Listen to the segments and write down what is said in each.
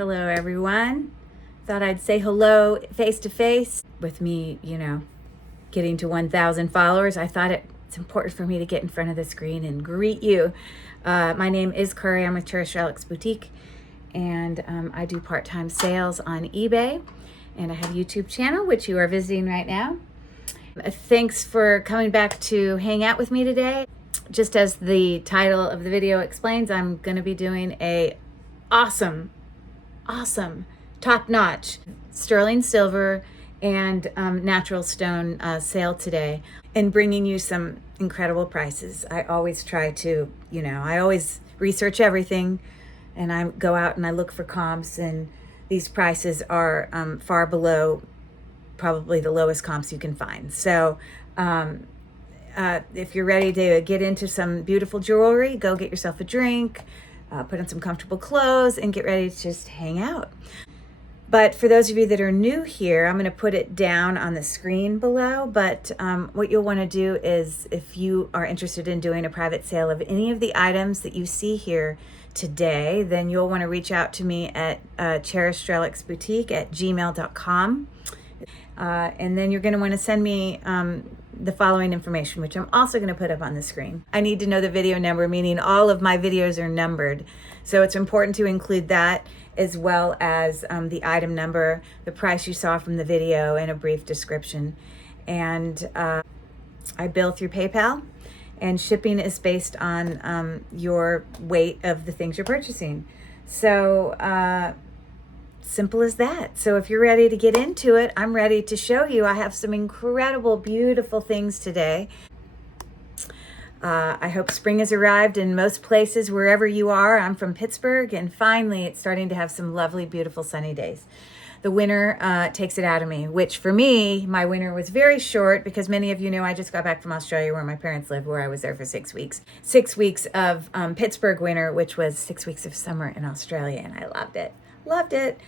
Hello, everyone. Thought I'd say hello face to face with me, getting to 1,000 followers. I thought it's important for me to get in front of the screen and greet you. My name is Curry. I'm with Cherished Relics Boutique, and I do part-time sales on eBay, and I have a YouTube channel, which you are visiting right now. Thanks for coming back to hang out with me today. Just as the title of the video explains, I'm going to be doing a awesome, top-notch sterling silver and natural stone sale today, and bringing you some incredible prices. I always try to, I always research everything, and I go out and I look for comps, and these prices are far below probably the lowest comps you can find. So if you're ready to get into some beautiful jewelry, go get yourself a drink, put on some comfortable clothes, and get ready to just hang out. But for those of you that are new here, I'm going to put it down on the screen below. But what you'll want to do is, if you are interested in doing a private sale of any of the items that you see here today, then you'll want to reach out to me at cherishedrelicsboutique@gmail.com. And then you're going to want to send me the following information, which I'm also going to put up on the screen. I need to know the video number, meaning all of my videos are numbered. So it's important to include that, as well as the item number, the price you saw from the video, and a brief description. And I bill through PayPal, and shipping is based on your weight of the things you're purchasing. So simple as that. So if you're ready to get into it, I'm ready to show you. I have some incredible, beautiful things today. I hope spring has arrived in most places, wherever you are. I'm from Pittsburgh, and finally it's starting to have some lovely, beautiful sunny days. The winter takes it out of me, which for me, my winter was very short, because many of you know I just got back from Australia, where my parents live, where I was there for 6 weeks. 6 weeks of Pittsburgh winter, which was 6 weeks of summer in Australia, and I loved it. Loved it.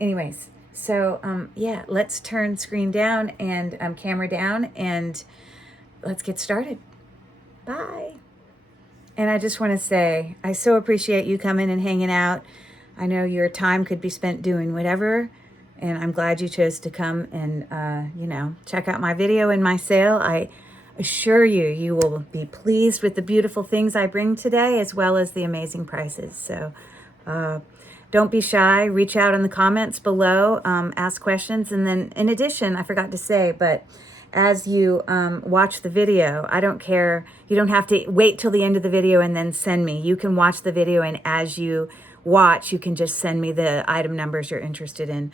Anyways, so yeah, let's turn screen down and camera down, and let's get started. Bye. And I just want to say, I so appreciate you coming and hanging out. I know your time could be spent doing whatever, and I'm glad you chose to come and, check out my video and my sale. I assure you, you will be pleased with the beautiful things I bring today, as well as the amazing prices. So, don't be shy. Reach out in the comments below, ask questions. And then in addition, I forgot to say, but as you watch the video, I don't care. You don't have to wait till the end of the video and then send me. You can watch the video, and as you watch, you can just send me the item numbers you're interested in.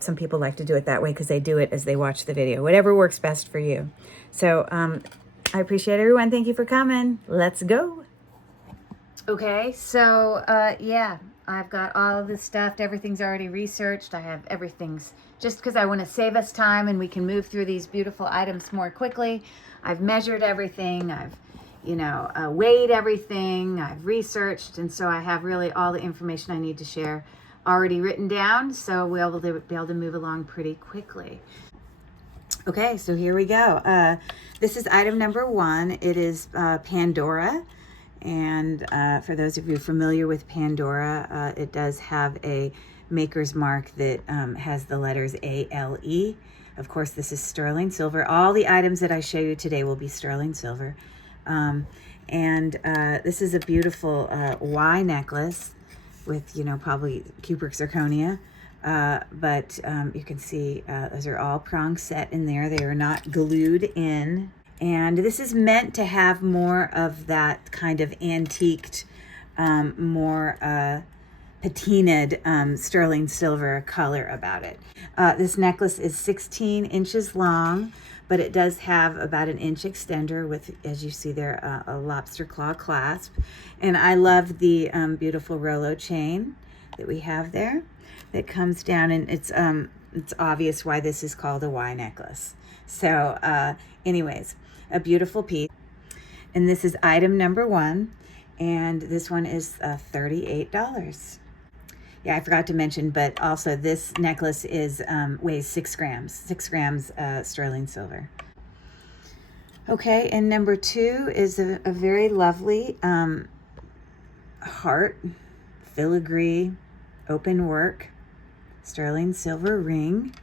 Some people like to do it that way because they do it as they watch the video. Whatever works best for you. So I appreciate everyone. Thank you for coming. Let's go. Okay, so yeah, I've got all of this stuff. Everything's already researched. I have everything's, just because I want to save us time and we can move through these beautiful items more quickly. I've measured everything. I've, weighed everything. I've researched, and so I have really all the information I need to share already written down, so we'll be able to move along pretty quickly. Okay, so here we go. This is item number 1. It is Pandora. And for those of you familiar with Pandora, it does have a maker's mark that has the letters ALE. Of course, this is sterling silver. All the items that I show you today will be sterling silver. This is a beautiful Y necklace with, probably cupric zirconia. But you can see those are all prong set in there. They are not glued in. And this is meant to have more of that kind of antiqued, more patinaed sterling silver color about it. This necklace is 16 inches long, but it does have about an inch extender with, as you see there, a lobster claw clasp. And I love the beautiful Rolo chain that we have there that comes down, and it's obvious why this is called a Y necklace. So anyways, a beautiful piece. And this is item number 1, and this one is $38. Yeah, I forgot to mention, but also this necklace is weighs 6 grams, 6 grams sterling silver. Okay, and number 2 is a very lovely heart filigree open work sterling silver ring.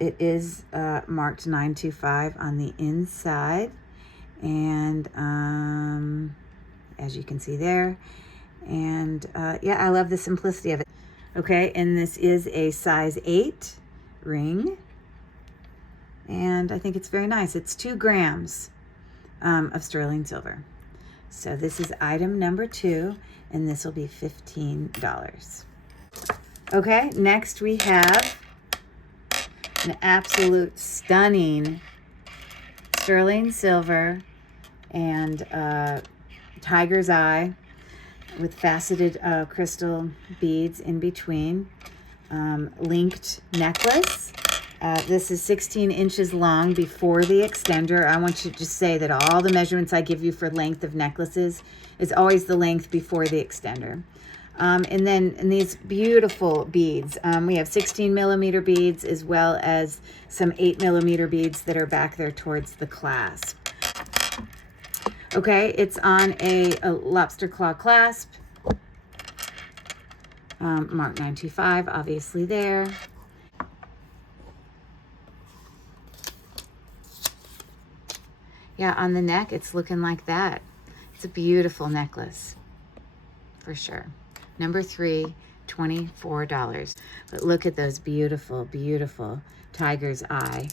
It is marked 925 on the inside, and as you can see there. And yeah, I love the simplicity of it. Okay, and this is a size 8 ring, and I think it's very nice. It's 2 grams of sterling silver. So this is item number 2, and this will be $15. Okay, next we have an absolute stunning sterling silver and tiger's eye with faceted crystal beads in between, linked necklace. This is 16 inches long before the extender. I want you to just say that all the measurements I give you for length of necklaces is always the length before the extender. And then in these beautiful beads, we have 16 millimeter beads as well as some 8 millimeter beads that are back there towards the clasp. Okay, it's on a lobster claw clasp, mark 925, obviously there. Yeah, on the neck, it's looking like that. It's a beautiful necklace, for sure. Number 3, $24. But look at those beautiful, beautiful tiger's eye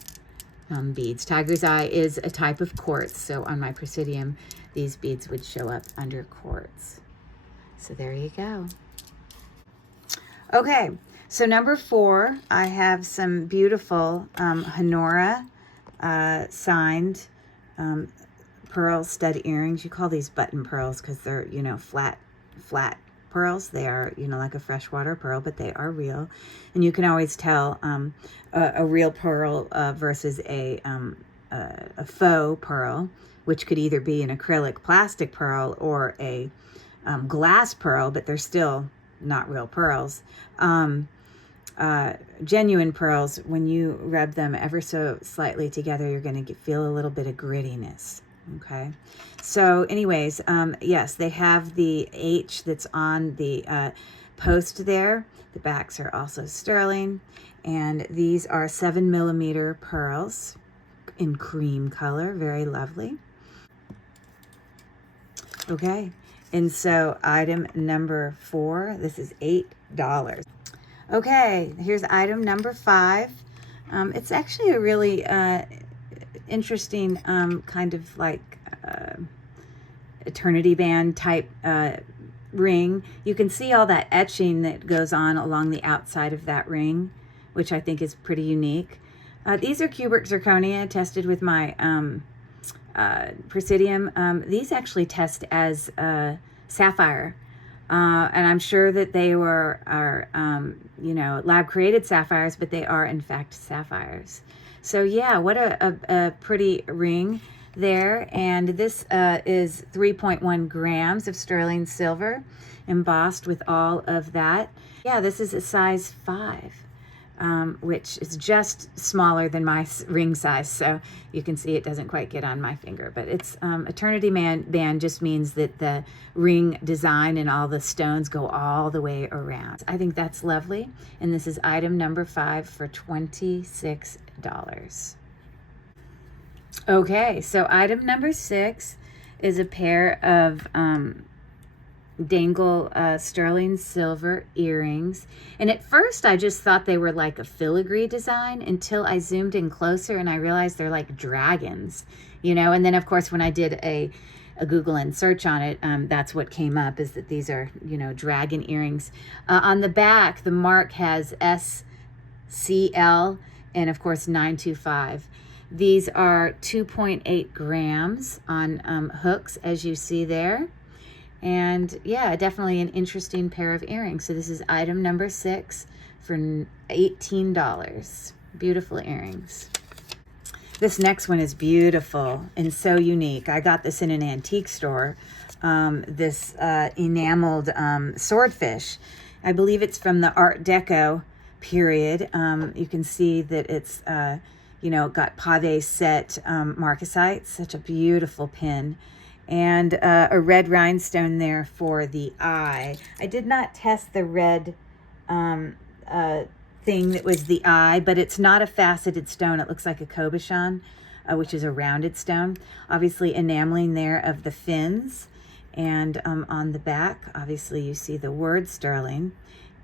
beads. Tiger's eye is a type of quartz, so on my Presidium, these beads would show up under quartz. So there you go. Okay, so number 4, I have some beautiful Honora signed pearl stud earrings. You call these button pearls because they're, you know, flat pearls. They are, you know, like a freshwater pearl, but they are real. And you can always tell a real pearl versus a faux pearl, which could either be an acrylic plastic pearl or a glass pearl, but they're still not real pearls. Genuine pearls, when you rub them ever so slightly together, you're going to feel a little bit of grittiness. Okay, so anyways, yes, they have the H that's on the post there. The backs are also sterling, and these are 7 millimeter pearls in cream color, very lovely. Okay, and so item number 4, this is $8. Okay, here's item number 5. It's actually a really interesting kind of like eternity band type ring. You can see all that etching that goes on along the outside of that ring, which I think is pretty unique. These are cubic zirconia tested with my Presidium. These actually test as sapphire. And I'm sure that they are you know, lab created sapphires, but they are in fact sapphires. So yeah, what a pretty ring there. And this is 3.1 grams of sterling silver embossed with all of that. Yeah, this is a size 5. Which is just smaller than my ring size, so you can see it doesn't quite get on my finger. But it's eternity band just means that the ring design and all the stones go all the way around. I think that's lovely, and this is item number 5 for $26. Okay, so item number 6 is a pair of dangle sterling silver earrings, and at first I just thought they were like a filigree design until I zoomed in closer and I realized they're like dragons, you know. And then of course when I did a Google and search on it, that's what came up, is that these are, you know, dragon earrings. On the back the mark has SCL and of course 925. These are 2.8 grams on hooks, as you see there. And yeah, definitely an interesting pair of earrings. So this is item number 6 for $18. Beautiful earrings. This next one is beautiful and so unique. I got this in an antique store. This enameled swordfish. I believe it's from the Art Deco period. You can see that it's, you know, got pave set marcasite. Such a beautiful pin. and a red rhinestone there for the eye. I did not test the red thing that was the eye, but it's not a faceted stone. It looks like a cabochon, which is a rounded stone. Obviously enameling there of the fins, and on the back, obviously you see the word sterling,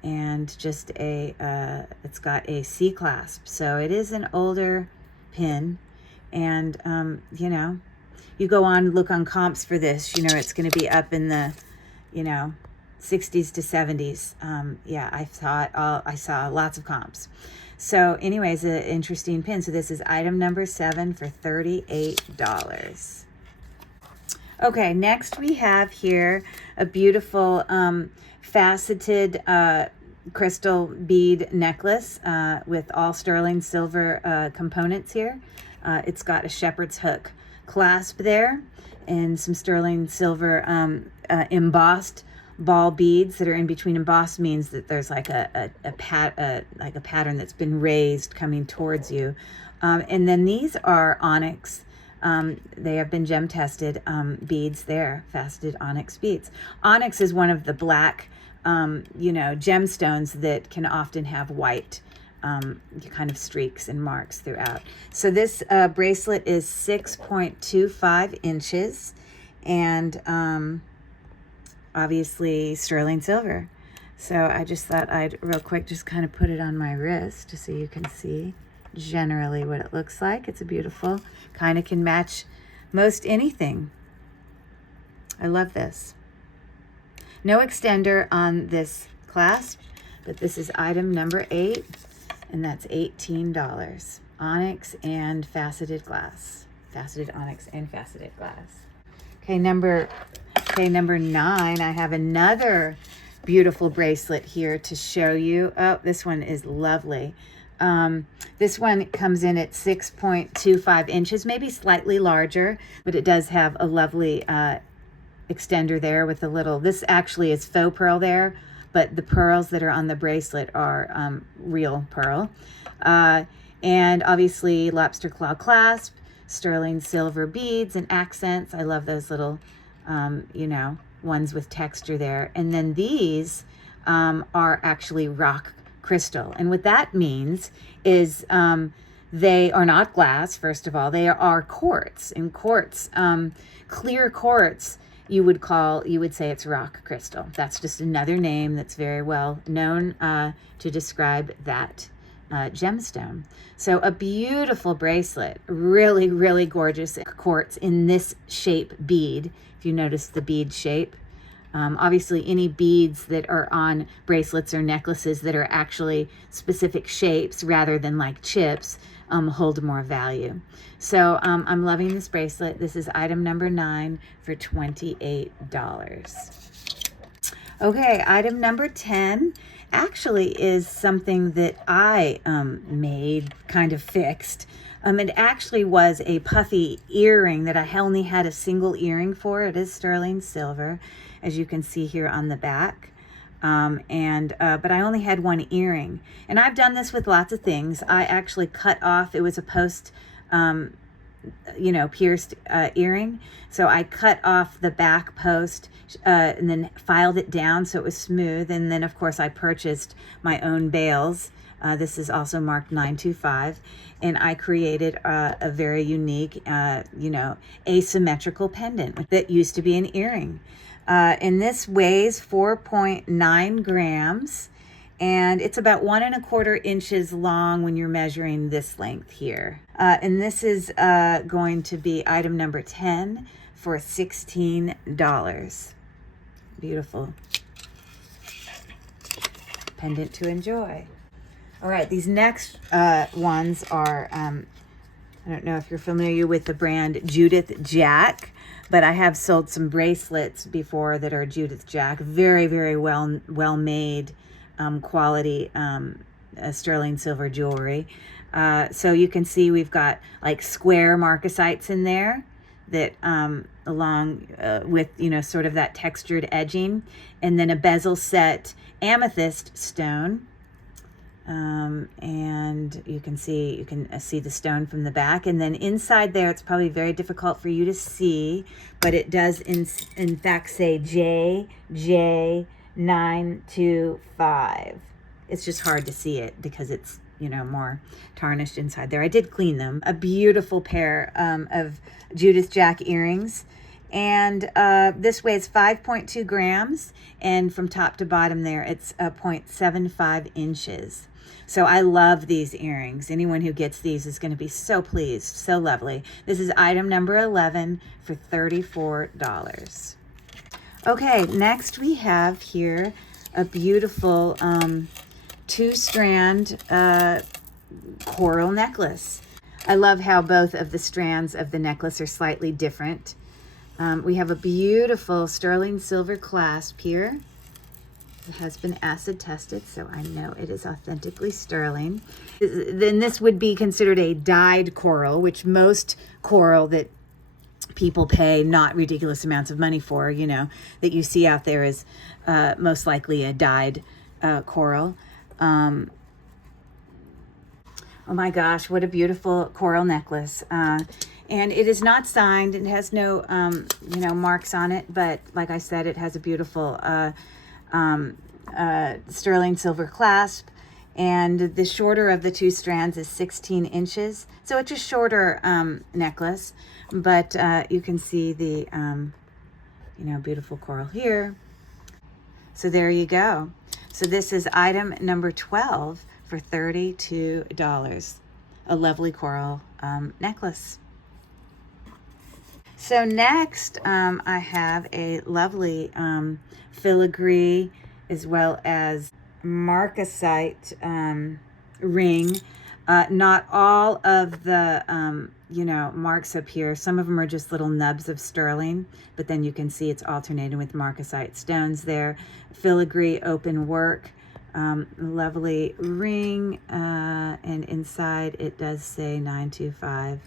and just it's got a C clasp. So it is an older pin, and you know, you go on, look on comps for this, you know, it's going to be up in the, you know, 60s to 70s. Yeah, I saw lots of comps. So anyways, an interesting pin. So this is item number 7 for $38. Okay, next we have here a beautiful faceted crystal bead necklace with all sterling silver components here. It's got a shepherd's hook clasp there and some sterling silver embossed ball beads that are in between. Embossed means that there's like a pattern that's been raised coming towards you. And then these are onyx. They have been gem tested beads there, faceted onyx beads. Onyx is one of the black, you know, gemstones that can often have white kind of streaks and marks throughout. So this bracelet is 6.25 inches and obviously sterling silver. So I just thought I'd real quick just kind of put it on my wrist just so you can see generally what it looks like. It's a beautiful, kind of can match most anything. I love this. No extender on this clasp, but this is item number 8, and that's $18. Onyx and faceted glass. Faceted onyx and faceted glass. Okay, number 9, I have another beautiful bracelet here to show you. Oh, this one is lovely. This one comes in at 6.25 inches, maybe slightly larger, but it does have a lovely extender there with a little, this actually is faux pearl there, but the pearls that are on the bracelet are real pearl. And obviously lobster claw clasp, sterling silver beads and accents. I love those little, you know, ones with texture there. And then these are actually rock crystal. And what that means is they are not glass, first of all. They are quartz. And quartz, clear quartz, you would say it's rock crystal. That's just another name that's very well known to describe that gemstone. So a beautiful bracelet, really, really gorgeous quartz in this shape bead. If you notice the bead shape, obviously any beads that are on bracelets or necklaces that are actually specific shapes rather than like chips hold more value. So I'm loving this bracelet. This is item number 9 for $28. Okay, item number 10 actually is something that I made, kind of fixed. It actually was a puffy earring that I only had a single earring for. It is sterling silver, as you can see here on the back. But I only had one earring. And I've done this with lots of things. I actually cut off, it was a post, you know, pierced earring. So I cut off the back post and then filed it down so it was smooth. And then, of course, I purchased my own bails. This is also marked 925. And I created a very unique, you know, asymmetrical pendant that used to be an earring. And this weighs 4.9 grams. And it's about 1 1/4 inches long when you're measuring this length here. And this is going to be item number 10 for $16. Beautiful pendant to enjoy. All right, these next ones are, I don't know if you're familiar with the brand Judith Jack, but I have sold some bracelets before that are Judith Jack. Very, very well made, quality sterling silver jewelry. So you can see we've got like square marcasites in there that along with, you know, sort of that textured edging, and then a bezel set amethyst stone. and you can see the stone from the back, and then inside there it's probably very difficult for you to see, but it does in fact say JJ925. It's just hard to see it because it's, you know, more tarnished inside there. I did clean them. A beautiful pair of Judith Jack earrings. And this weighs 5.2 grams. And from top to bottom there, it's 0.75 inches. So I love these earrings. Anyone who gets these is going to be so pleased. So lovely. This is item number 11 for $34. Okay, next we have here a beautiful 2-strand coral necklace. I love how both of the strands of the necklace are slightly different. We have a beautiful sterling silver clasp here. It has been acid tested, so I know it is authentically sterling. Then this would be considered a dyed coral, which most coral that people pay not ridiculous amounts of money for, you know, that you see out there is most likely a dyed coral. Oh my gosh, what a beautiful coral necklace. And it is not signed. It has no, you know, marks on it. But like I said, it has a beautiful sterling silver clasp. And the shorter of the 2 strands is 16 inches. So it's a shorter necklace. But you can see the, you know, beautiful coral here. So there you go. So this is item number 12 for $32. A lovely coral necklace. So next, I have a lovely filigree as well as marcasite ring. Not all of the, you know, marks up here. Some of them are just little nubs of sterling, but then you can see it's alternating with marcasite stones there. Filigree open work. Lovely ring, and inside it does say 925.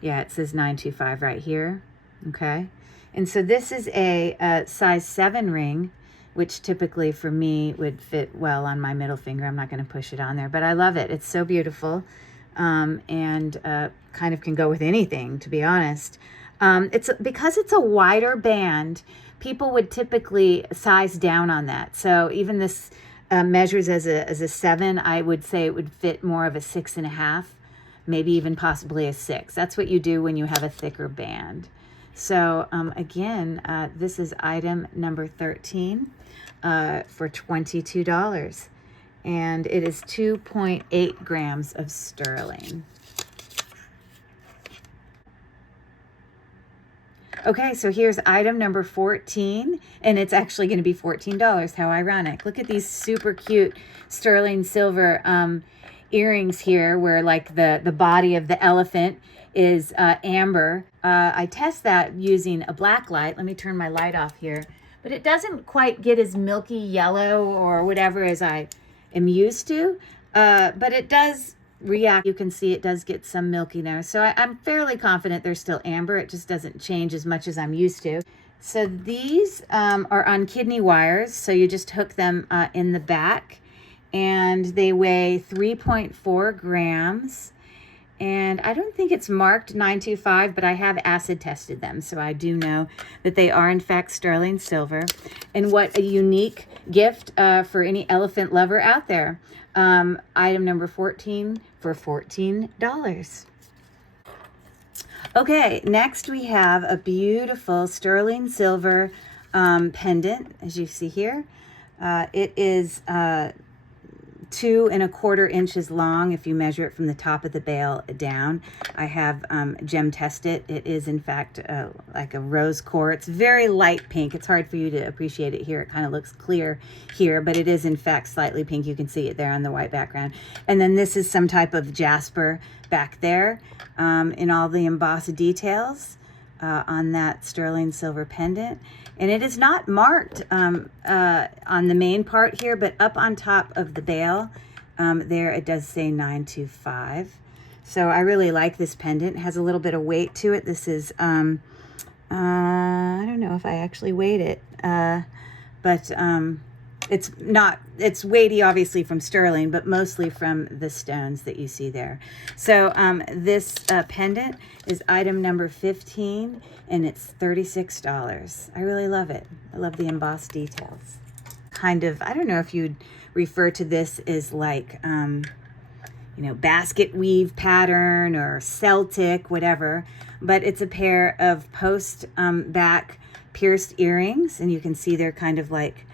Yeah, it says 925 right here. Okay. And so this is a size 7 ring, which typically for me would fit well on my middle finger. I'm not going to push it on there, but I love it. It's so beautiful, and kind of can go with anything, to be honest. It's because it's a wider band, people would typically size down on that. So even this measures as a 7, I would say it would fit more of a 6.5. Maybe even possibly a 6. That's what you do when you have a thicker band. So again, this is item number 13 for $22. And it is 2.8 grams of sterling. Okay, so here's item number 14, and it's actually going to be $14. How ironic. Look at these super cute sterling silver earrings here, where like the body of the elephant is amber. I test that using a black light. Let me turn my light off here. But it doesn't quite get as milky yellow or whatever as I am used to. But it does react. You can see it does get some milkiness. So I'm fairly confident they're still amber. It just doesn't change as much as I'm used to. So these are on kidney wires. So you just hook them in the back. And they weigh 3.4 grams. And I don't think it's marked 925, but I have acid tested them. So I do know that they are in fact sterling silver. And what a unique gift for any elephant lover out there. Item number 14 for $14. Okay, next we have a beautiful sterling silver pendant, as you see here. It is 2.25 inches long if you measure it from the top of the bail down. I have gem tested. It is in fact like a rose quartz, very light pink. It's hard for you to appreciate it here. It kind of looks clear here, but it is in fact slightly pink. You can see it there on the white background. And then this is some type of jasper back there in all the embossed details on that sterling silver pendant. And it is not marked on the main part here, but up on top of the bail, there it does say 925. So I really like this pendant. It has a little bit of weight to it. This is, I don't know if I actually weighed it, but it's weighty obviously from sterling, but mostly from the stones that you see there. So this pendant is item number 15, and it's $36. I really love it. I love the embossed details. Kind of, I don't know if you'd refer to this as like, you know, basket weave pattern or Celtic, whatever, but it's a pair of post back pierced earrings, and you can see they're kind of like,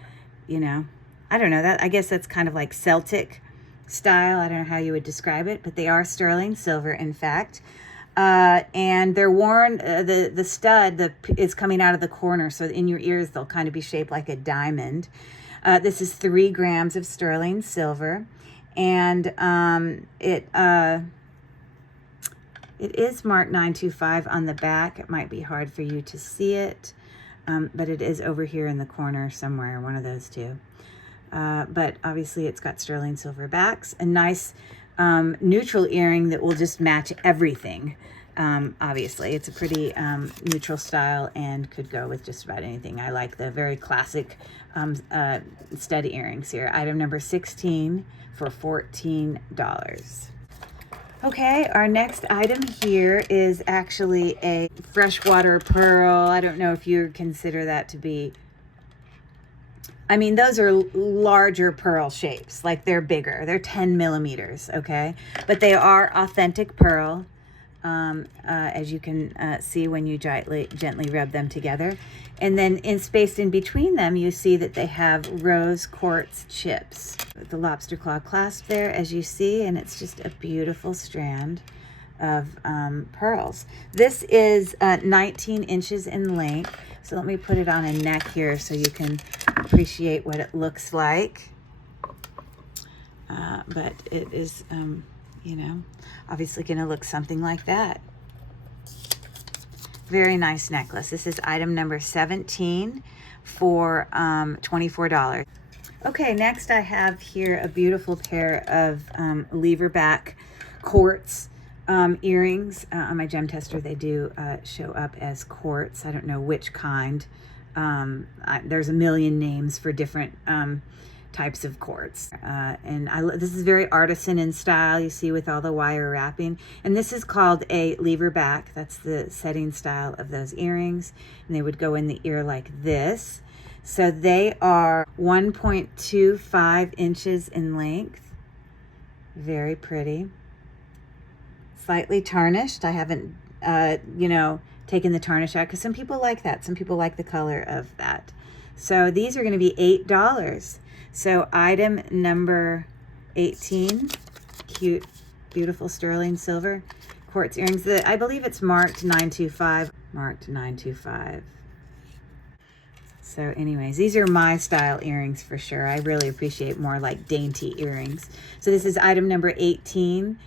you know, I don't know, that I guess that's kind of like Celtic style. I don't know how you would describe it, but they are sterling silver, in fact. And they're worn, the stud is coming out of the corner, so in your ears they'll kind of be shaped like a diamond. This is 3 grams of sterling silver, and it is marked 925 on the back. It might be hard for you to see it, but it is over here in the corner somewhere, one of those two. But obviously it's got sterling silver backs, a nice neutral earring that will just match everything. Obviously it's a pretty neutral style and could go with just about anything. I like the very classic stud earrings here. Item number 16 for $14. Okay, our next item here is actually a freshwater pearl. I don't know if you consider that to be, I mean, those are larger pearl shapes, like they're bigger. They're 10 millimeters, okay? But they are authentic pearl, as you can see when you gently rub them together. And then spaced in between them, you see that they have rose quartz chips. The lobster claw clasp there, as you see, and it's just a beautiful strand of pearls. This is 19 inches in length. So let me put it on a neck here so you can appreciate what it looks like. But it is, you know, obviously going to look something like that. Very nice necklace. This is item number 17 for $24. Okay, next I have here a beautiful pair of lever back quartz earrings. On my gem tester, they do show up as quartz. I don't know which kind. There's a million names for different types of quartz. And this is very artisan in style, you see, with all the wire wrapping. And this is called a lever back. That's the setting style of those earrings. And they would go in the ear like this. So they are 1.25 inches in length. Very pretty. Slightly tarnished. I haven't, you know, taken the tarnish out because some people like that. Some people like the color of that. So these are going to be $8. So item number 18, cute, beautiful sterling silver quartz earrings. I believe it's marked 925. Marked 925. So anyways, these are my style earrings for sure. I really appreciate more like dainty earrings. So this is item number 18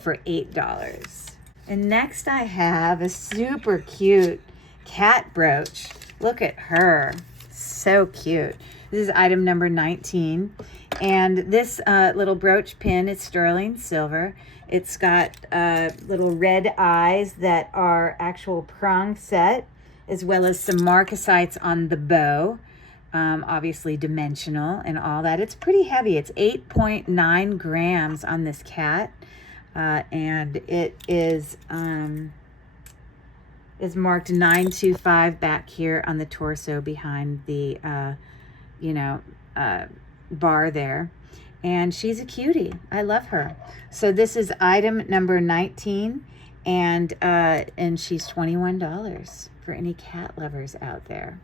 for $8. And next I have a super cute cat brooch. Look at her. So cute. This is item number 19. And this little brooch pin is sterling silver. It's got little red eyes that are actual prong set, as well as some marcasites on the bow. Obviously dimensional and all that. It's pretty heavy. It's 8.9 grams on this cat. And it is marked 925 back here on the torso behind the you know, bar there. And she's a cutie. I love her. So this is item number 19, and she's $21 for any cat lovers out there.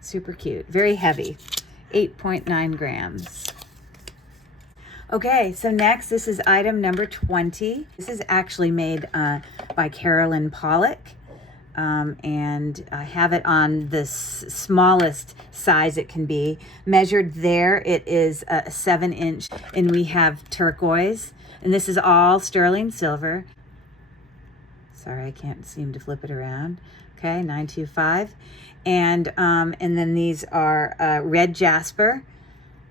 Super cute. Very heavy. 8.9 grams. Okay, so next, this is item number 20. This is actually made by Carolyn Pollock. And I have it on the smallest size it can be. Measured there, it is a 7-inch, and we have turquoise. And this is all sterling silver. Sorry, I can't seem to flip it around. Okay, 925. And then these are red jasper.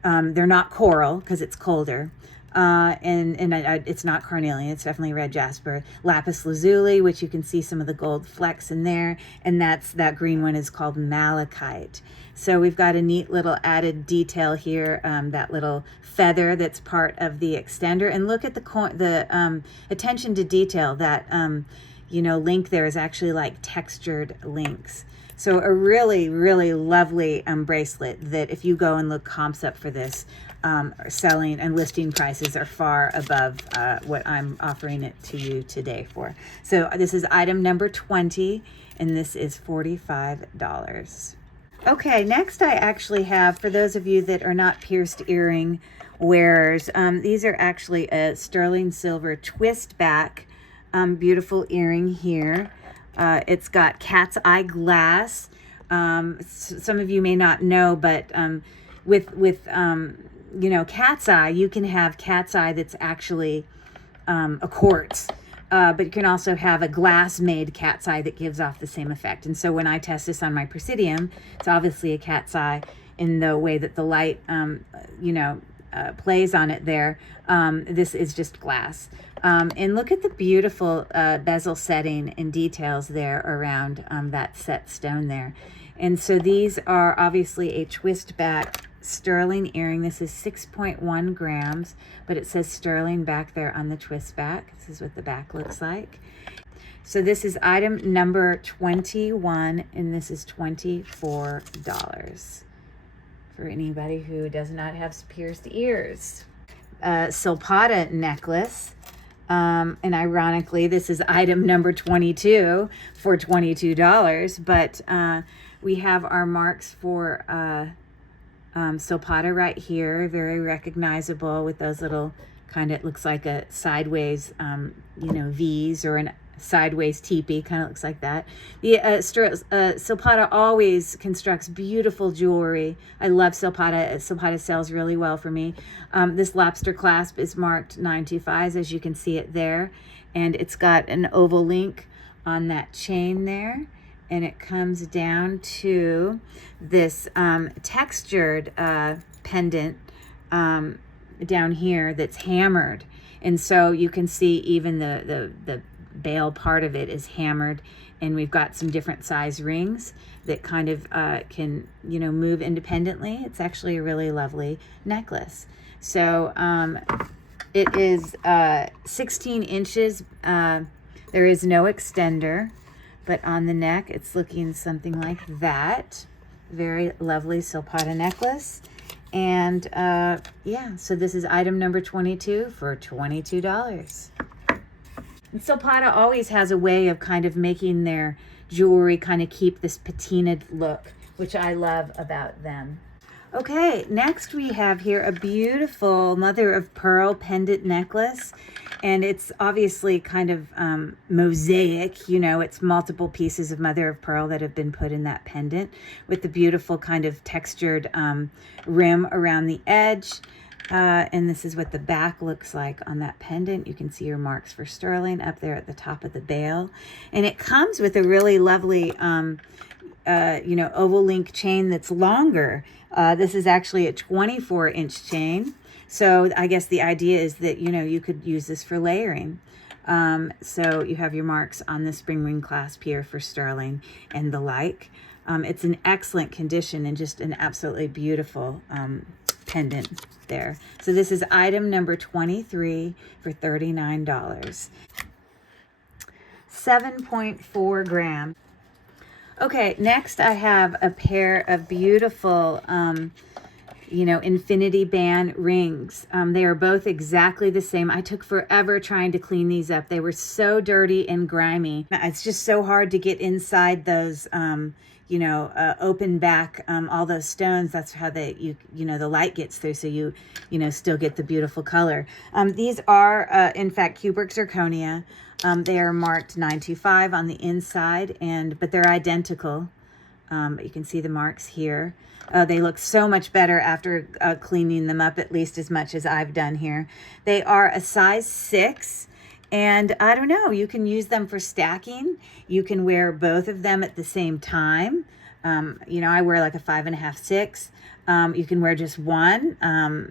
They're not coral because it's colder. It's not carnelian, it's definitely red jasper. Lapis lazuli, which you can see some of the gold flecks in there, and that green one is called malachite. So we've got a neat little added detail here, that little feather that's part of the extender. And look at the attention to detail. That link there is actually like textured links. So a really, really lovely bracelet that if you go and look comps up for this, selling and listing prices are far above what I'm offering it to you today for. So this is item number 20, and this is $45. Okay, next I actually have, for those of you that are not pierced earring wearers, these are actually a sterling silver twist back, beautiful earring here. It's got cat's eye glass. Some of you may not know, but with cat's eye, you can have cat's eye that's actually a quartz. But you can also have a glass-made cat's eye that gives off the same effect. And so when I test this on my Presidium, it's obviously a cat's eye in the way that the light, plays on it there. This is just glass. And look at the beautiful bezel setting and details there around that set stone there. And so these are obviously a twist back sterling earring. This is 6.1 grams, but it says sterling back there on the twist back. This is what the back looks like. So this is item number 21, and this is $24 for anybody who does not have pierced ears. Silpata necklace. And ironically, this is item number 22 for $22, but we have our marks for Silpata right here, very recognizable with those little kind of, looks like a sideways, V's, or a sideways teepee, kind of looks like that. The Silpata always constructs beautiful jewelry. I love Silpata. Silpata sells really well for me. This lobster clasp is marked 925, as you can see it there, and it's got an oval link on that chain there. And it comes down to this textured pendant down here that's hammered. And so you can see even the bail part of it is hammered. And we've got some different size rings that kind of can, move independently. It's actually a really lovely necklace. So it is 16 inches. There is no extender. But on the neck, it's looking something like that. Very lovely Silpata necklace. And so this is item number 22 for $22. And Silpata always has a way of kind of making their jewelry kind of keep this patinaed look, which I love about them. Okay, next we have here a beautiful mother of pearl pendant necklace. And it's obviously kind of mosaic, it's multiple pieces of mother of pearl that have been put in that pendant with the beautiful kind of textured rim around the edge. And this is what the back looks like on that pendant. You can see your marks for sterling up there at the top of the bail. And it comes with a really lovely, oval link chain that's longer. This is actually a 24-inch chain. So I guess the idea is that, you could use this for layering. So you have your marks on the spring ring clasp here for sterling and the like. It's in excellent condition and just an absolutely beautiful pendant there. So this is item number 23 for $39. 7.4 grams. Okay, next I have a pair of beautiful infinity band rings. They are both exactly the same. I took forever trying to clean these up. They were so dirty and grimy. It's just so hard to get inside those, open back, all those stones. That's how the light gets through. So you still get the beautiful color. These are, in fact, cubic zirconia. They are marked 925 on the inside, but they're identical. But you can see the marks here. They look so much better after cleaning them up, at least as much as I've done here. They are a size 6, and I don't know, you can use them for stacking. You can wear both of them at the same time. You know, I wear like a 5.5, 6. You can wear just one,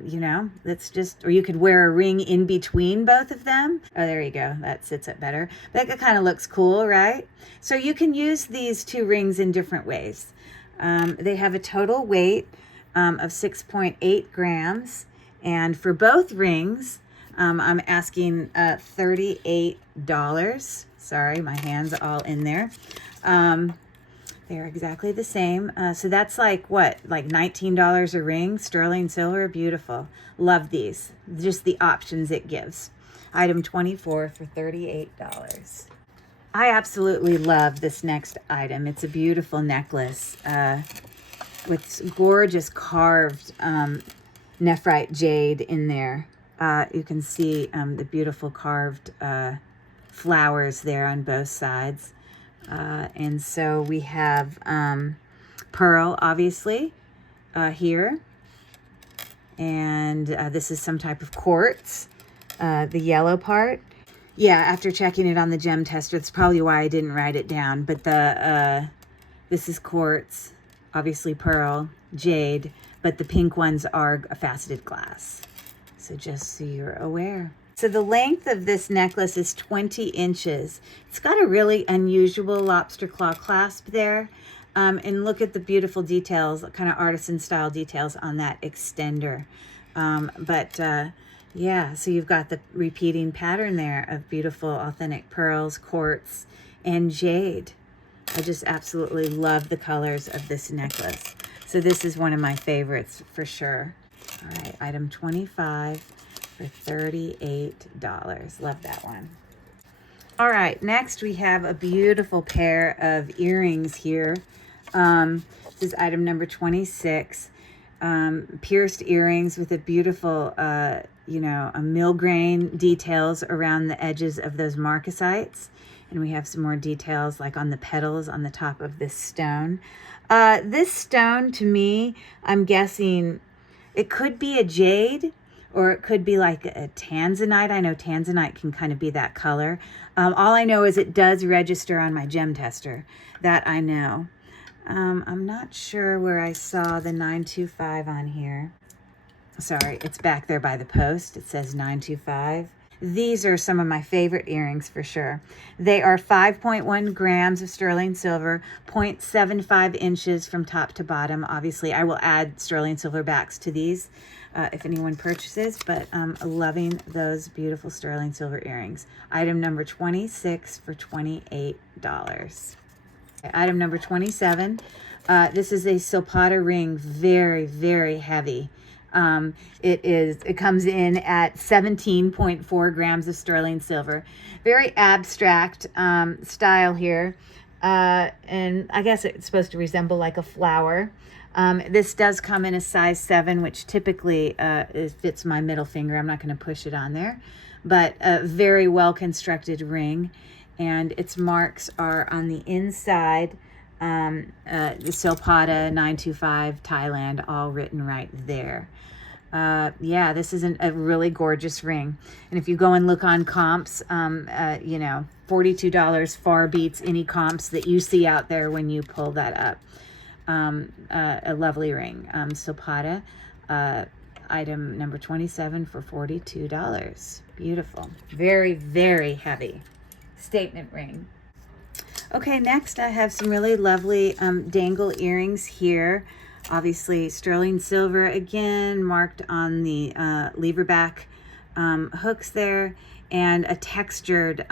you know, that's just, or you could wear a ring in between both of them. Oh, there you go. That sits up better. But that kind of looks cool, right? So you can use these 2 rings in different ways. They have a total weight of 6.8 grams. And for both rings, I'm asking $38. Sorry, my hand's all in there. They're exactly the same. So that's like what? Like $19 a ring, sterling silver. Beautiful. Love these. Just the options it gives. Item 24 for $38. I absolutely love this next item. It's a beautiful necklace with gorgeous carved nephrite jade in there. You can see the beautiful carved flowers there on both sides. And so we have pearl, obviously, here. And this is some type of quartz, the yellow part. Yeah, after checking it on the gem tester, that's probably why I didn't write it down. But this is quartz, obviously pearl, jade, but the pink ones are a faceted glass. So just so you're aware. So the length of this necklace is 20 inches. It's got a really unusual lobster claw clasp there. And look at the beautiful details, kind of artisan style details on that extender. Yeah, so you've got the repeating pattern there of beautiful authentic pearls, quartz, and jade. I just absolutely love the colors of this necklace. So this is one of my favorites for sure. All right, item 25 for $38. Love that one. All right, next we have a beautiful pair of earrings here. This is item number 26. Pierced earrings with a beautiful, you know, a millgrain details around the edges of those marcasites. And we have some more details like on the petals on the top of this stone. This stone, to me, I'm guessing it could be a jade or it could be like a tanzanite. I know tanzanite can kind of be that color. All I know is it does register on my gem tester. That I know. I'm not sure where I saw the 925 on here. Sorry, it's back there by the post. It says 925. These are some of my favorite earrings for sure. They are 5.1 grams of sterling silver, 0.75 inches from top to bottom. Obviously, I will add sterling silver backs to these if anyone purchases, but I'm loving those beautiful sterling silver earrings. Item number 26 for $28. Item number 27. This is a silpata ring, very, very heavy. It comes in at 17.4 grams of sterling silver. Very abstract style here. And I guess it's supposed to resemble like a flower. This does come in a size 7, which typically fits my middle finger. I'm not going to push it on there. But a very well constructed ring. And its marks are on the inside. The Silpata 925 Thailand, all written right there. Yeah, this is a really gorgeous ring. And if you go and look on comps, you know, $42 far beats any comps that you see out there when you pull that up. A lovely ring. Silpata, item number 27 for $42. Beautiful. Very, very heavy. Statement ring. Okay, next I have some really lovely dangle earrings here. Obviously sterling silver again, marked on the lever back hooks there, and a textured,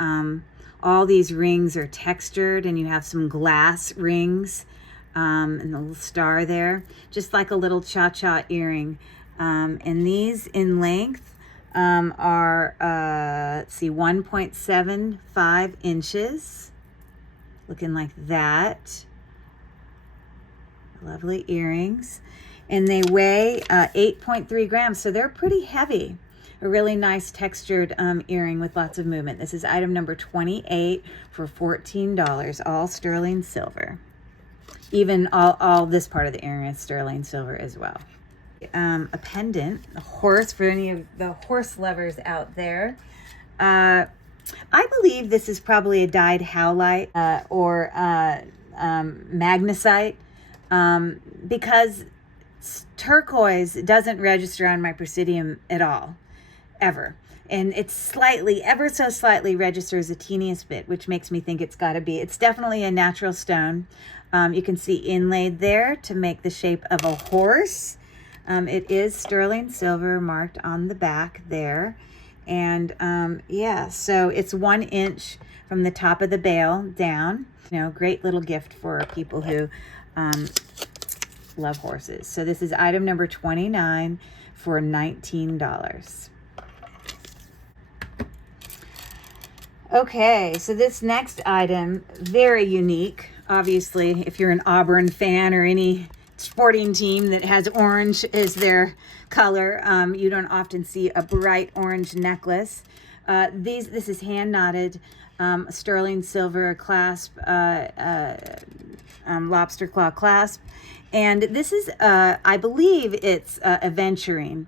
all these rings are textured, and you have some glass rings and the little star there, just like a little cha-cha earring. And these in length are, let's see, 1.75 inches. Looking like that. Lovely earrings. And they weigh 8.3 grams, so they're pretty heavy. A really nice textured earring with lots of movement. This is item number 28 for $14, all sterling silver. Even all this part of the earring is sterling silver as well. A pendant, a horse, for any of the horse lovers out there. I believe this is probably a dyed howlite or magnesite. because turquoise doesn't register on my Presidium at all, ever. And it's slightly, ever so slightly registers a teeniest bit, which makes me think it's got to be. It's definitely a natural stone. You can see inlaid there to make the shape of a horse. It is sterling silver marked on the back there. And yeah, so it's 1 inch from the top of the bale down. You know, great little gift for people who love horses. So this is item number 29 for $19. Okay, so this next item, very unique. Obviously, if you're an Auburn fan or any sporting team that has orange as their color, you don't often see a bright orange necklace. This is hand knotted, sterling silver clasp, lobster claw clasp, and this is, I believe it's aventurine.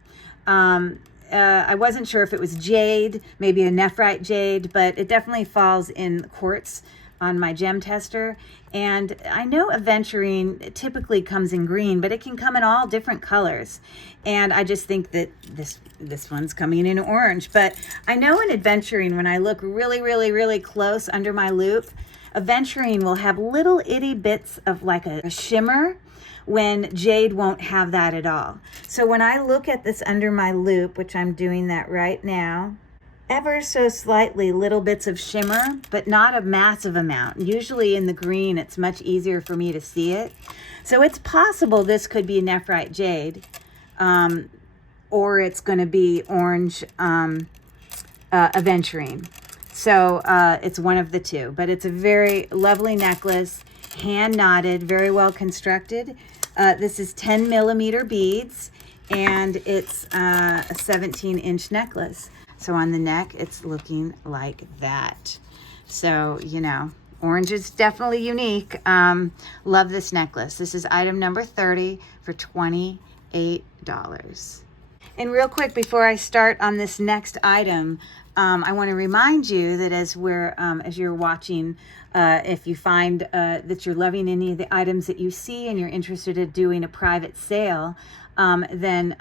I wasn't sure if it was jade, maybe a nephrite jade, but it definitely falls in quartz on my gem tester. And I know aventurine typically comes in green, but it can come in all different colors. And I just think that this one's coming in orange. But I know in aventurine, when I look really, really, really close under my loupe, aventurine will have little itty bits of like a shimmer, when jade won't have that at all. So when I look at this under my loupe, which I'm doing that right now, ever so slightly little bits of shimmer, but not a massive amount. Usually in the green, it's much easier for me to see it. So it's possible this could be nephrite jade, or it's going to be orange aventurine. So it's one of the two, but it's a very lovely necklace, hand knotted, very well constructed. This is 10 millimeter beads, and it's a 17-inch necklace. So on the neck, it's looking like that. So, you know, orange is definitely unique. Love this necklace. This is item number 30 for $28. And real quick, before I start on this next item, I want to remind you that as you're watching, if you find that you're loving any of the items that you see and you're interested in doing a private sale, then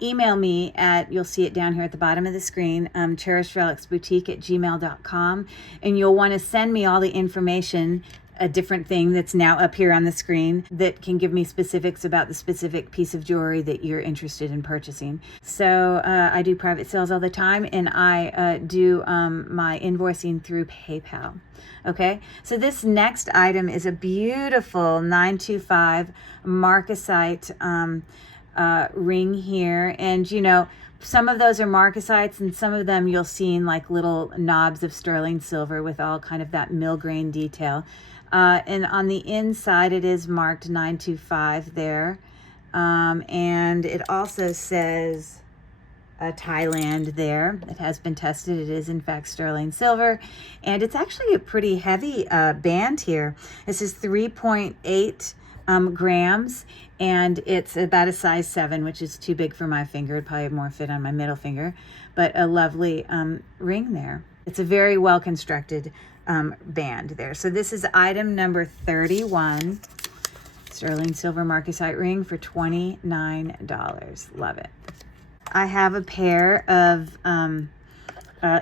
email me at, you'll see it down here at the bottom of the screen, cherishedrelicsboutique@gmail.com, and you'll want to send me all the information, a different thing that's now up here on the screen that can give me specifics about the specific piece of jewelry that you're interested in purchasing. So I do private sales all the time, and I do my invoicing through PayPal. Okay, so this next item is a beautiful 925 marcasite ring here, and you know, some of those are marcasites, and some of them you'll see in like little knobs of sterling silver with all kind of that mill grain detail. And on the inside, it is marked 925 there. And it also says Thailand there. It has been tested. It is, in fact, sterling silver. And it's actually a pretty heavy band here. This is 3.8 grams. And it's about a size 7, which is too big for my finger. It'd probably more fit on my middle finger. But a lovely ring there. It's a very well constructed band there. So this is item number 31, sterling silver marcasite ring for $29. Love it. I have a pair of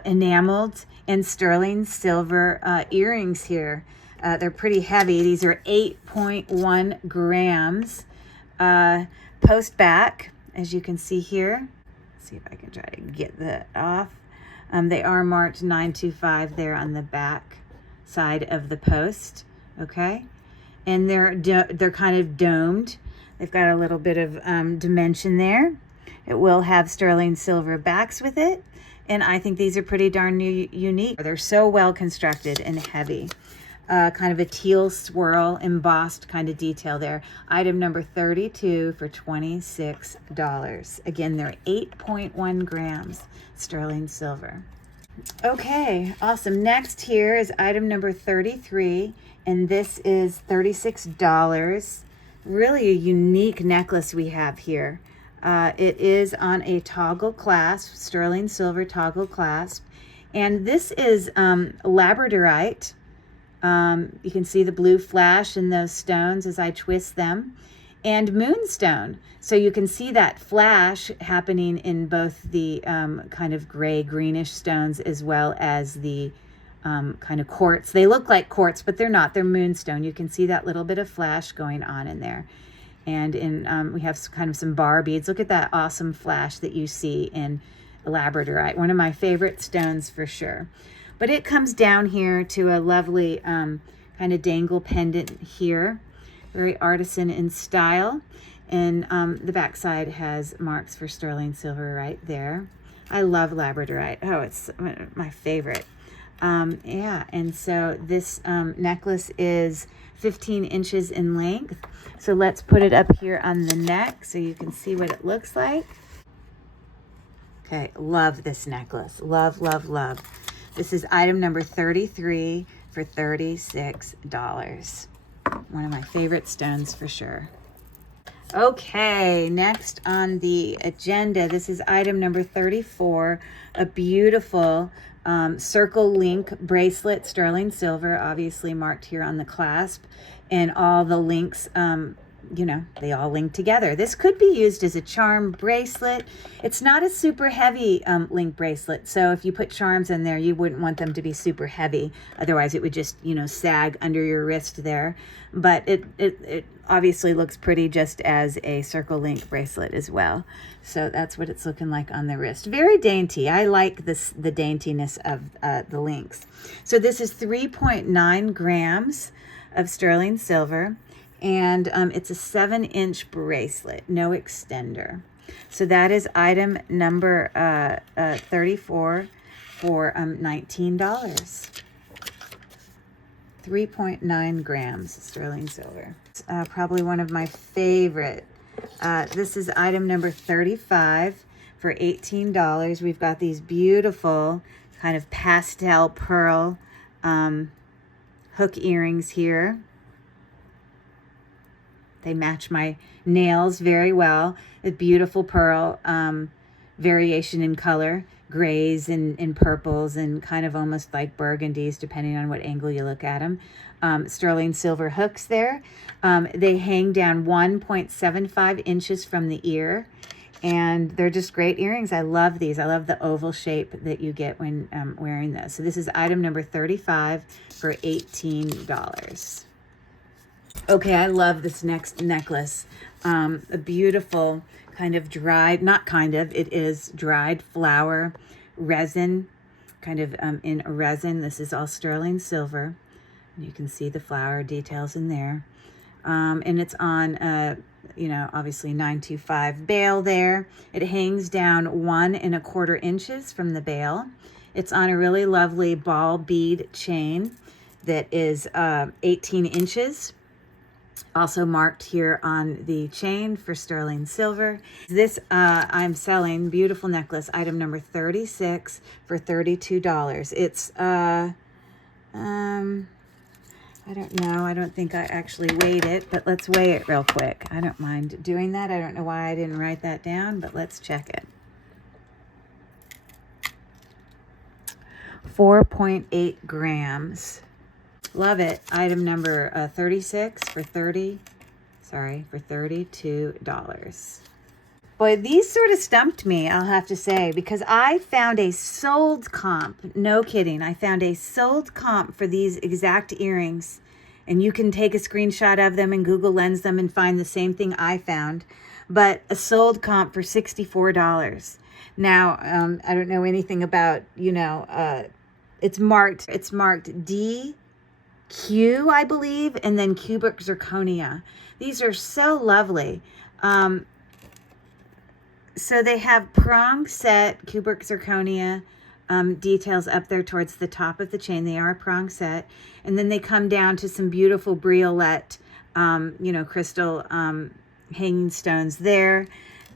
enameled and sterling silver earrings here. They're pretty heavy. These are 8.1 grams. Post back, as you can see here. Let's see if I can try to get that off. They are marked 925 there on the back side of the post, okay? And they're kind of domed. They've got a little bit of dimension there. It will have sterling silver backs with it, and I think these are pretty darn unique. They're so well constructed and heavy. Kind of a teal swirl, embossed kind of detail there. Item number 32 for $26. Again, they're 8.1 grams sterling silver. Okay, awesome. Next here is item number 33, and this is $36. Really a unique necklace we have here. It is on a toggle clasp, sterling silver toggle clasp, and this is labradorite. You can see the blue flash in those stones as I twist them. And moonstone. So you can see that flash happening in both the kind of gray greenish stones as well as the kind of quartz. They look like quartz, but they're not. They're moonstone. You can see that little bit of flash going on in there. And in we have kind of some bar beads. Look at that awesome flash that you see in labradorite. One of my favorite stones for sure. But it comes down here to a lovely kind of dangle pendant here. Very artisan in style. And the backside has marks for sterling silver right there. I love labradorite. Oh, it's my favorite. Yeah, and so this necklace is 15 inches in length. So let's put it up here on the neck so you can see what it looks like. Okay, love this necklace. Love, love, love. This is item number 33 for $36. One of my favorite stones for sure. Okay, next on the agenda, this is item number 34, a beautiful circle link bracelet, sterling silver, obviously marked here on the clasp, and all the links, you know, they all link together. This could be used as a charm bracelet. It's not a super heavy link bracelet, so if you put charms in there, you wouldn't want them to be super heavy. Otherwise, it would just, you know, sag under your wrist there. But it obviously looks pretty just as a circle link bracelet as well. So that's what it's looking like on the wrist. Very dainty. I like the daintiness of the links. So this is 3.9 grams of sterling silver. And it's a 7-inch bracelet, no extender. So that is item number 34 for $19. 3.9 grams sterling silver. Probably one of my favorite. This is item number 35 for $18. We've got these beautiful kind of pastel pearl hook earrings here. They match my nails very well. A beautiful pearl variation in color, grays and purples and kind of almost like burgundies, depending on what angle you look at them. Sterling silver hooks there. They hang down 1.75 inches from the ear, and they're just great earrings. I love these. I love the oval shape that you get when wearing this. So this is item number 35 for $18. Okay, I love this next necklace. A beautiful kind of dried, not kind of, it is dried flower resin, kind of in resin. This is all sterling silver. You can see the flower details in there. And it's on, you know, obviously 925 bail there. It hangs down 1 1/4 inches from the bail. It's on a really lovely ball bead chain that is 18 inches. Also marked here on the chain for sterling silver. This I'm selling, beautiful necklace, item number 36 for $32. It's I don't know. I don't think I actually weighed it, but let's weigh it real quick. I don't mind doing that. I don't know why I didn't write that down, but let's check it. 4.8 grams. Love it. Item number 36 for $32. Boy, these sort of stumped me, I'll have to say, because I found a sold comp. No kidding. I found a sold comp for these exact earrings. And you can take a screenshot of them and Google Lens them and find the same thing I found. But a sold comp for $64. Now, I don't know anything about, you know, it's marked DQ, I believe, and then cubic zirconia. These are so lovely. So they have prong set cubic zirconia details up there towards the top of the chain. They are prong set. And then they come down to some beautiful briolette, you know, crystal hanging stones there.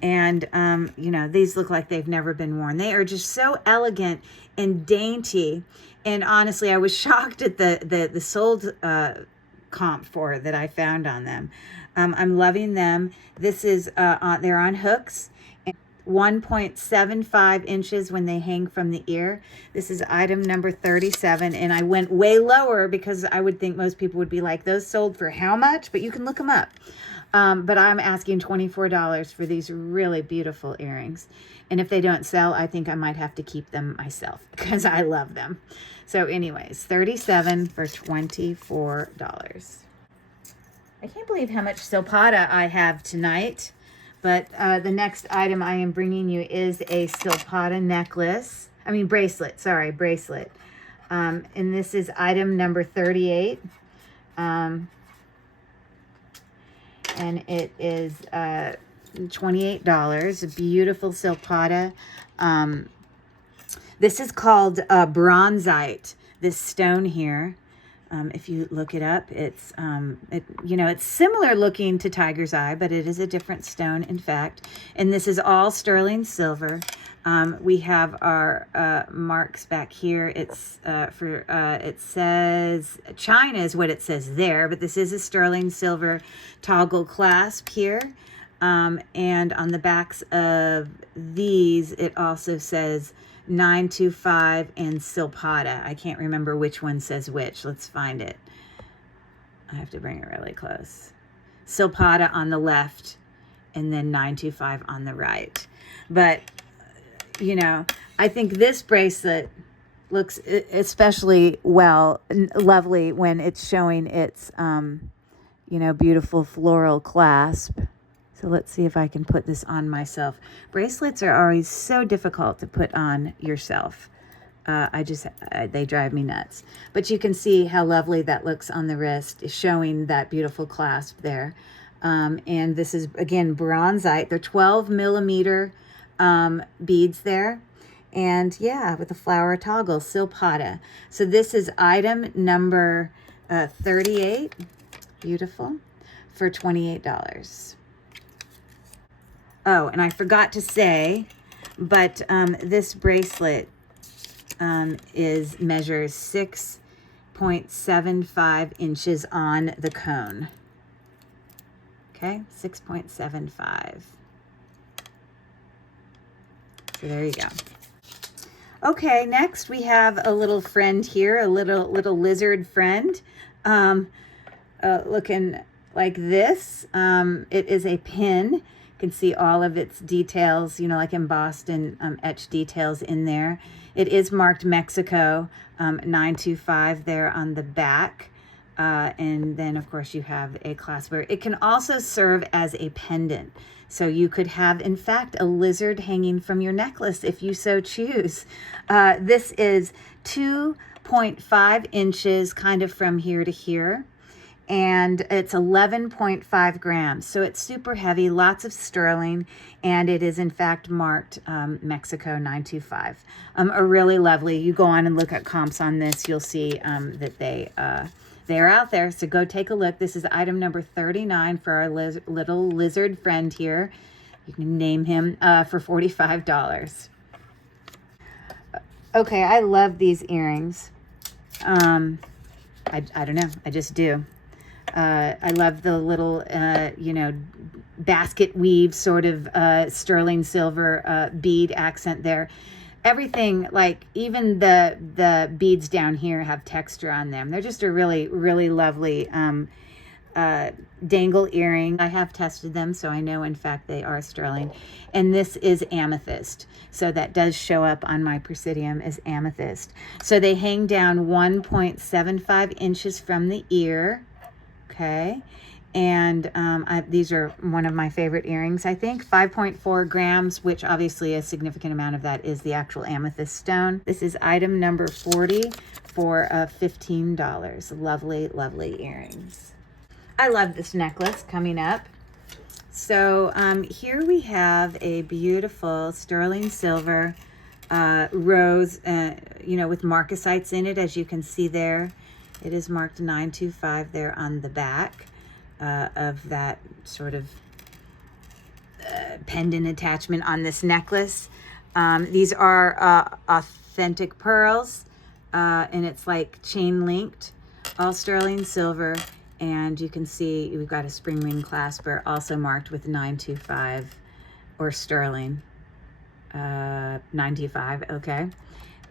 And, you know, these look like they've never been worn. They are just so elegant and dainty. And honestly, I was shocked at the sold comp for that I found on them. I'm loving them. This is, they're on hooks. 1.75 inches when they hang from the ear. This is item number 37, and I went way lower because I would think most people would be like, those sold for how much? But you can look them up. But I'm asking $24 for these really beautiful earrings. And if they don't sell, I think I might have to keep them myself because I love them. So anyways, 37 for $24. I can't believe how much silpata I have tonight. But the next item I am bringing you is a silpata necklace. I mean bracelet, sorry, bracelet. And this is item number 38. And it is $28. A beautiful silpata. This is called bronzite, this stone here. If you look it up, it's it's similar looking to tiger's eye, but it is a different stone, in fact. And this is all sterling silver. We have our marks back here. It's it says China is what it says there, but this is a sterling silver toggle clasp here. And on the backs of these, it also says 925 and silpata. I can't remember which one says which. Let's find it. I have to bring it really close. Silpata on the left and then 925 on the right. But, I think this bracelet looks especially lovely when it's showing its, beautiful floral clasp. So let's see if I can put this on myself. Bracelets are always so difficult to put on yourself. They drive me nuts. But you can see how lovely that looks on the wrist, showing that beautiful clasp there. And this is, again, bronzite. They're 12 millimeter beads there. And yeah, with a flower toggle, silpata. So this is item number 38. Beautiful. For $28. Oh, and I forgot to say, but this bracelet measures 6.75 inches on the cone. Okay, 6.75. So there you go. Okay, next we have a little friend here, a little lizard friend, looking like this. It is a pin. You can see all of its details, like embossed and etched details in there. It is marked Mexico, 925 there on the back. And then, of course, you have a clasper. It can also serve as a pendant. So you could have, in fact, a lizard hanging from your necklace if you so choose. This is 2.5 inches kind of from here to here. And it's 11.5 grams. So it's super heavy, lots of sterling, and it is in fact marked Mexico 925. A really lovely, you go on and look at comps on this, you'll see that they're out there. So go take a look. This is item number 39 for our little lizard friend here. You can name him for $45. Okay, I love these earrings. I don't know, I just do. I love the little, basket weave sort of sterling silver bead accent there. Everything, like even the beads down here have texture on them. They're just a really, really lovely dangle earring. I have tested them, so I know in fact they are sterling. And this is amethyst. So that does show up on my Presidium as amethyst. So they hang down 1.75 inches from the ear. Okay, and these are one of my favorite earrings, I think. 5.4 grams, which obviously a significant amount of that is the actual amethyst stone. This is item number 40 for $15. Lovely, lovely earrings. I love this necklace coming up. So here we have a beautiful sterling silver rose, with marcasites in it, as you can see there. It is marked 925 there on the back of that sort of pendant attachment on this necklace. These are authentic pearls, and it's like chain linked, all sterling silver. And you can see we've got a spring ring clasper also marked with 925 or sterling. $9.25. Okay.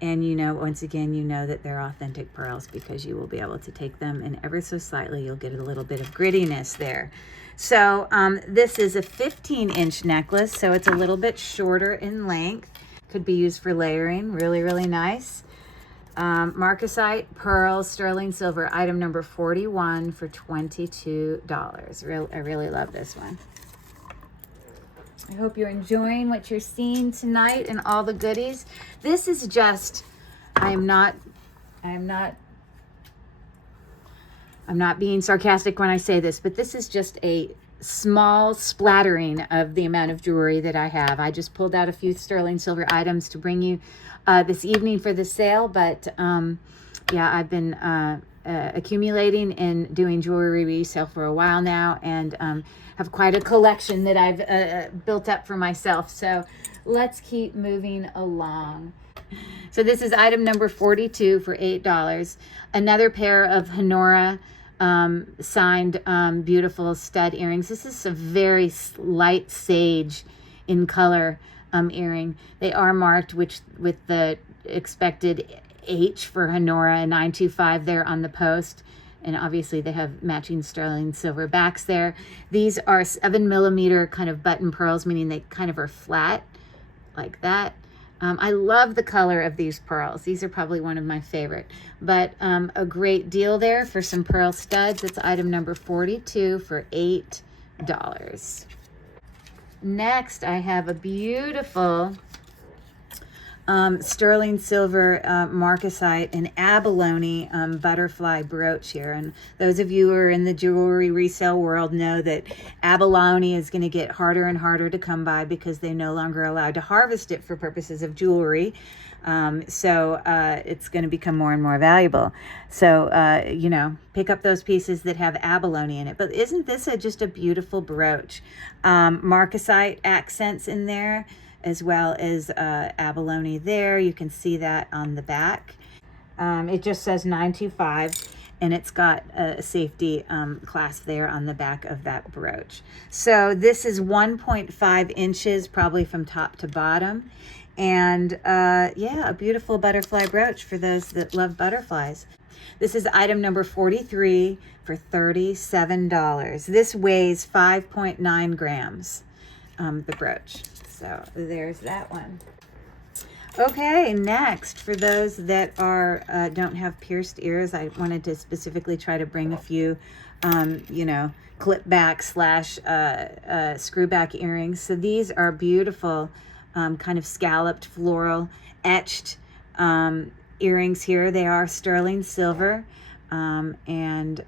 And you know, once again, you know that they're authentic pearls because you will be able to take them and ever so slightly, you'll get a little bit of grittiness there. So this is a 15-inch necklace, so it's a little bit shorter in length. Could be used for layering. Really, really nice. Marcasite pearls, sterling silver, item number 41 for $22. I really love this one. I hope you're enjoying what you're seeing tonight and all the goodies. This is just, I'm not being sarcastic when I say this, but this is just a small splattering of the amount of jewelry that I have. I just pulled out a few sterling silver items to bring you this evening for the sale, but yeah, I've been accumulating and doing jewelry resale for a while now, and have quite a collection that I've built up for myself. So let's keep moving along. So this is item number 42 for $8. Another pair of Honora signed beautiful stud earrings. This is a very light sage in color earring. They are marked with the expected H for Honora and 925 there on the post. And obviously they have matching sterling silver backs there. These are 7mm kind of button pearls, meaning they kind of are flat like that. I love the color of these pearls. These are probably one of my favorite, but a great deal there for some pearl studs. It's item number 42 for $8. Next, I have a beautiful sterling silver marcasite and abalone butterfly brooch here. And those of you who are in the jewelry resale world know that abalone is going to get harder and harder to come by because they're no longer allowed to harvest it for purposes of jewelry. So it's going to become more and more valuable. So, you know, pick up those pieces that have abalone in it. But isn't this just a beautiful brooch? Marcasite accents in there, as well as abalone there. You can see that on the back. It just says 925, and it's got a safety clasp there on the back of that brooch. So this is 1.5 inches, probably from top to bottom. And yeah, a beautiful butterfly brooch for those that love butterflies. This is item number 43 for $37. This weighs 5.9 grams, the brooch. So there's that one. Okay, next, for those that are don't have pierced ears, I wanted to specifically try to bring a few, you know, clip back / screw back earrings. So these are beautiful, kind of scalloped floral etched earrings here. They are sterling silver, and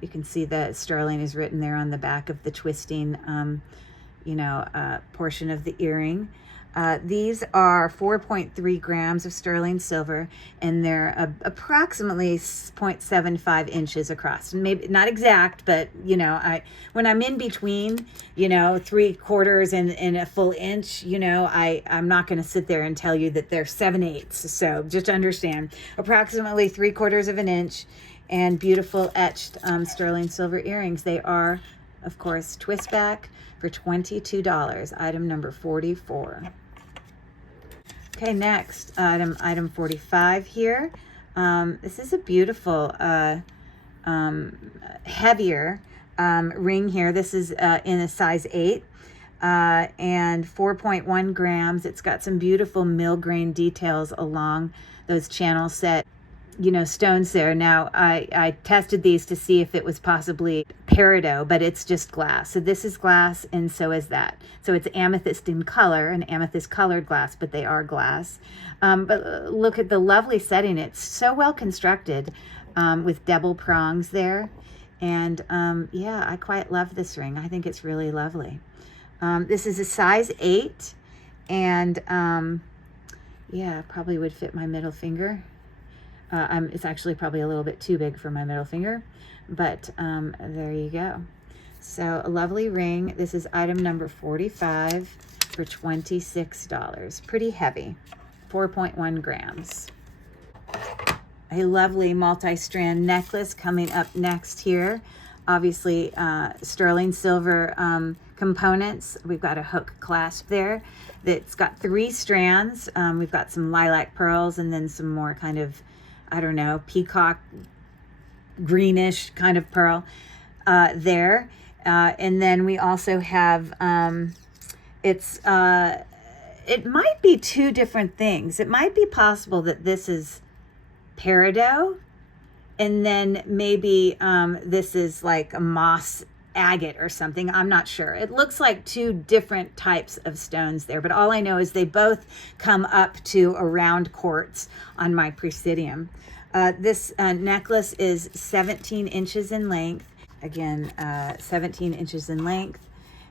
you can see that sterling is written there on the back of the twisting you know, portion of the earring. These are 4.3 grams of sterling silver, and they're approximately 0.75 inches across. Maybe not exact, but you know, when I'm in between, you know, 3/4 and a full inch, you know, I'm not going to sit there and tell you that they're 7/8. So just understand, approximately 3/4 of an inch, and beautiful etched sterling silver earrings. They are, of course, twist back for $22, item number 44. Okay, next, item 45 here. This is a beautiful, heavier ring here. This is in a size 8 and 4.1 grams. It's got some beautiful mill-grain details along those channel set, you know, stones there. Now, I tested these to see if it was possibly peridot, but it's just glass. So this is glass, and so is that. So it's amethyst in color, an amethyst colored glass, but they are glass. But look at the lovely setting. It's so well constructed with double prongs there. And yeah, I quite love this ring. I think it's really lovely. This is a size 8, and yeah, probably would fit my middle finger. It's actually probably a little bit too big for my middle finger, but there you go. So a lovely ring. This is item number 45 for $26. Pretty heavy, 4.1 grams. A lovely multi-strand necklace coming up next here. Obviously, sterling silver components. We've got a hook clasp there that's got 3 strands. We've got some lilac pearls and then some more kind of, I don't know, peacock greenish kind of pearl there. And then we also have, it might be 2 different things. It might be possible that this is peridot, and then maybe this is like a moss agate or something. I'm not sure. It looks like 2 different types of stones there, but all I know is they both come up to a round quartz on my Presidium. This necklace is 17 inches in length. Again, 17 inches in length.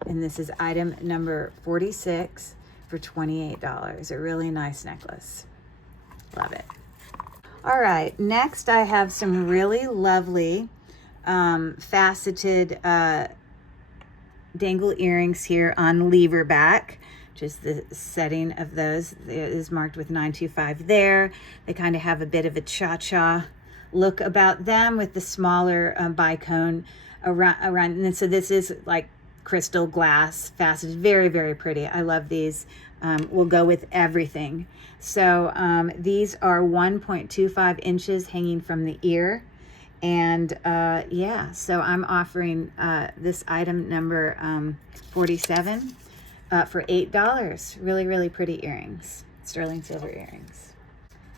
And this is item number 46 for $28. A really nice necklace. Love it. All right, next I have some really lovely faceted dangle earrings here on lever back, which is the setting of those. It is marked with 925 there. They kind of have a bit of a cha-cha look about them with the smaller bicone around. And so this is like crystal glass faceted, very, very pretty. I love these. Will go with everything. So these are 1.25 inches hanging from the ear. And yeah, so I'm offering this item number 47 for $8. Really, really pretty earrings, sterling silver earrings.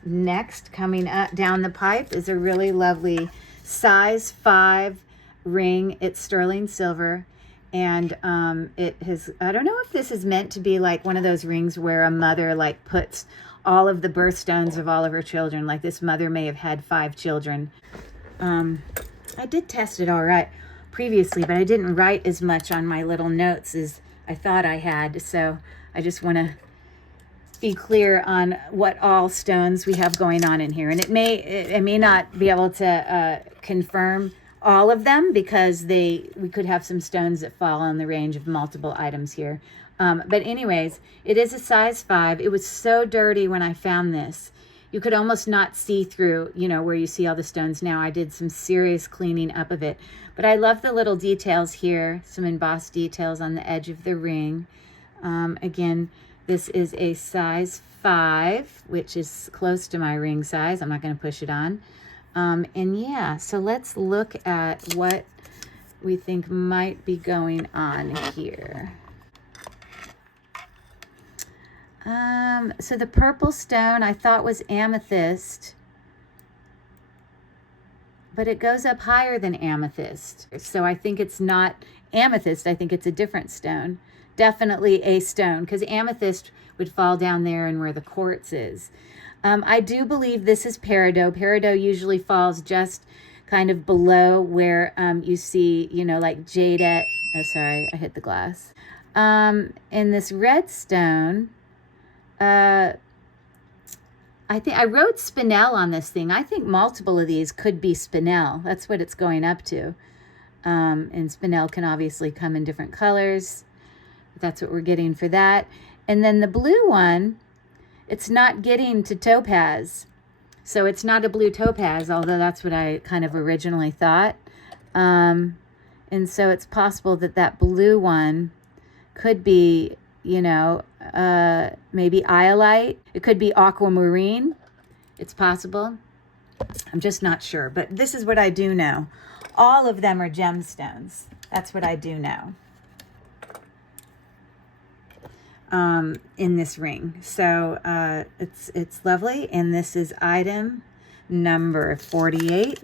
Next, coming up down the pipe is a really lovely size 5 ring. It's sterling silver. And it has, I don't know if this is meant to be like one of those rings where a mother like puts all of the birthstones of all of her children. Like this mother may have had 5 children. I did test it all right previously, but I didn't write as much on my little notes as I thought I had. So I just want to be clear on what all stones we have going on in here. And it may not be able to confirm all of them because we could have some stones that fall in the range of multiple items here. But anyways, it is a size 5. It was so dirty when I found this. You could almost not see through, you know, where you see all the stones now. I did some serious cleaning up of it. But I love the little details here, some embossed details on the edge of the ring. Again, this is a size 5, which is close to my ring size. I'm not going to push it on. And yeah, so let's look at what we think might be going on here. So the purple stone I thought was amethyst, but it goes up higher than amethyst. So I think it's not amethyst. I think it's a different stone. Definitely a stone, because amethyst would fall down there and where the quartz is. I do believe this is peridot. Peridot usually falls just kind of below where you see, you know, like jadeite. Oh, sorry, I hit the glass. In this red stone, I think I wrote spinel on this thing. I think multiple of these could be spinel. That's what it's going up to. And spinel can obviously come in different colors. That's what we're getting for that. And then the blue one, it's not getting to topaz. So it's not a blue topaz, although that's what I kind of originally thought. And so it's possible that that blue one could be, you know, maybe iolite. It could be aquamarine. It's possible. I'm just not sure. But this is what I do know. All of them are gemstones. That's what I do know. In this ring. So it's lovely. And this is item number 48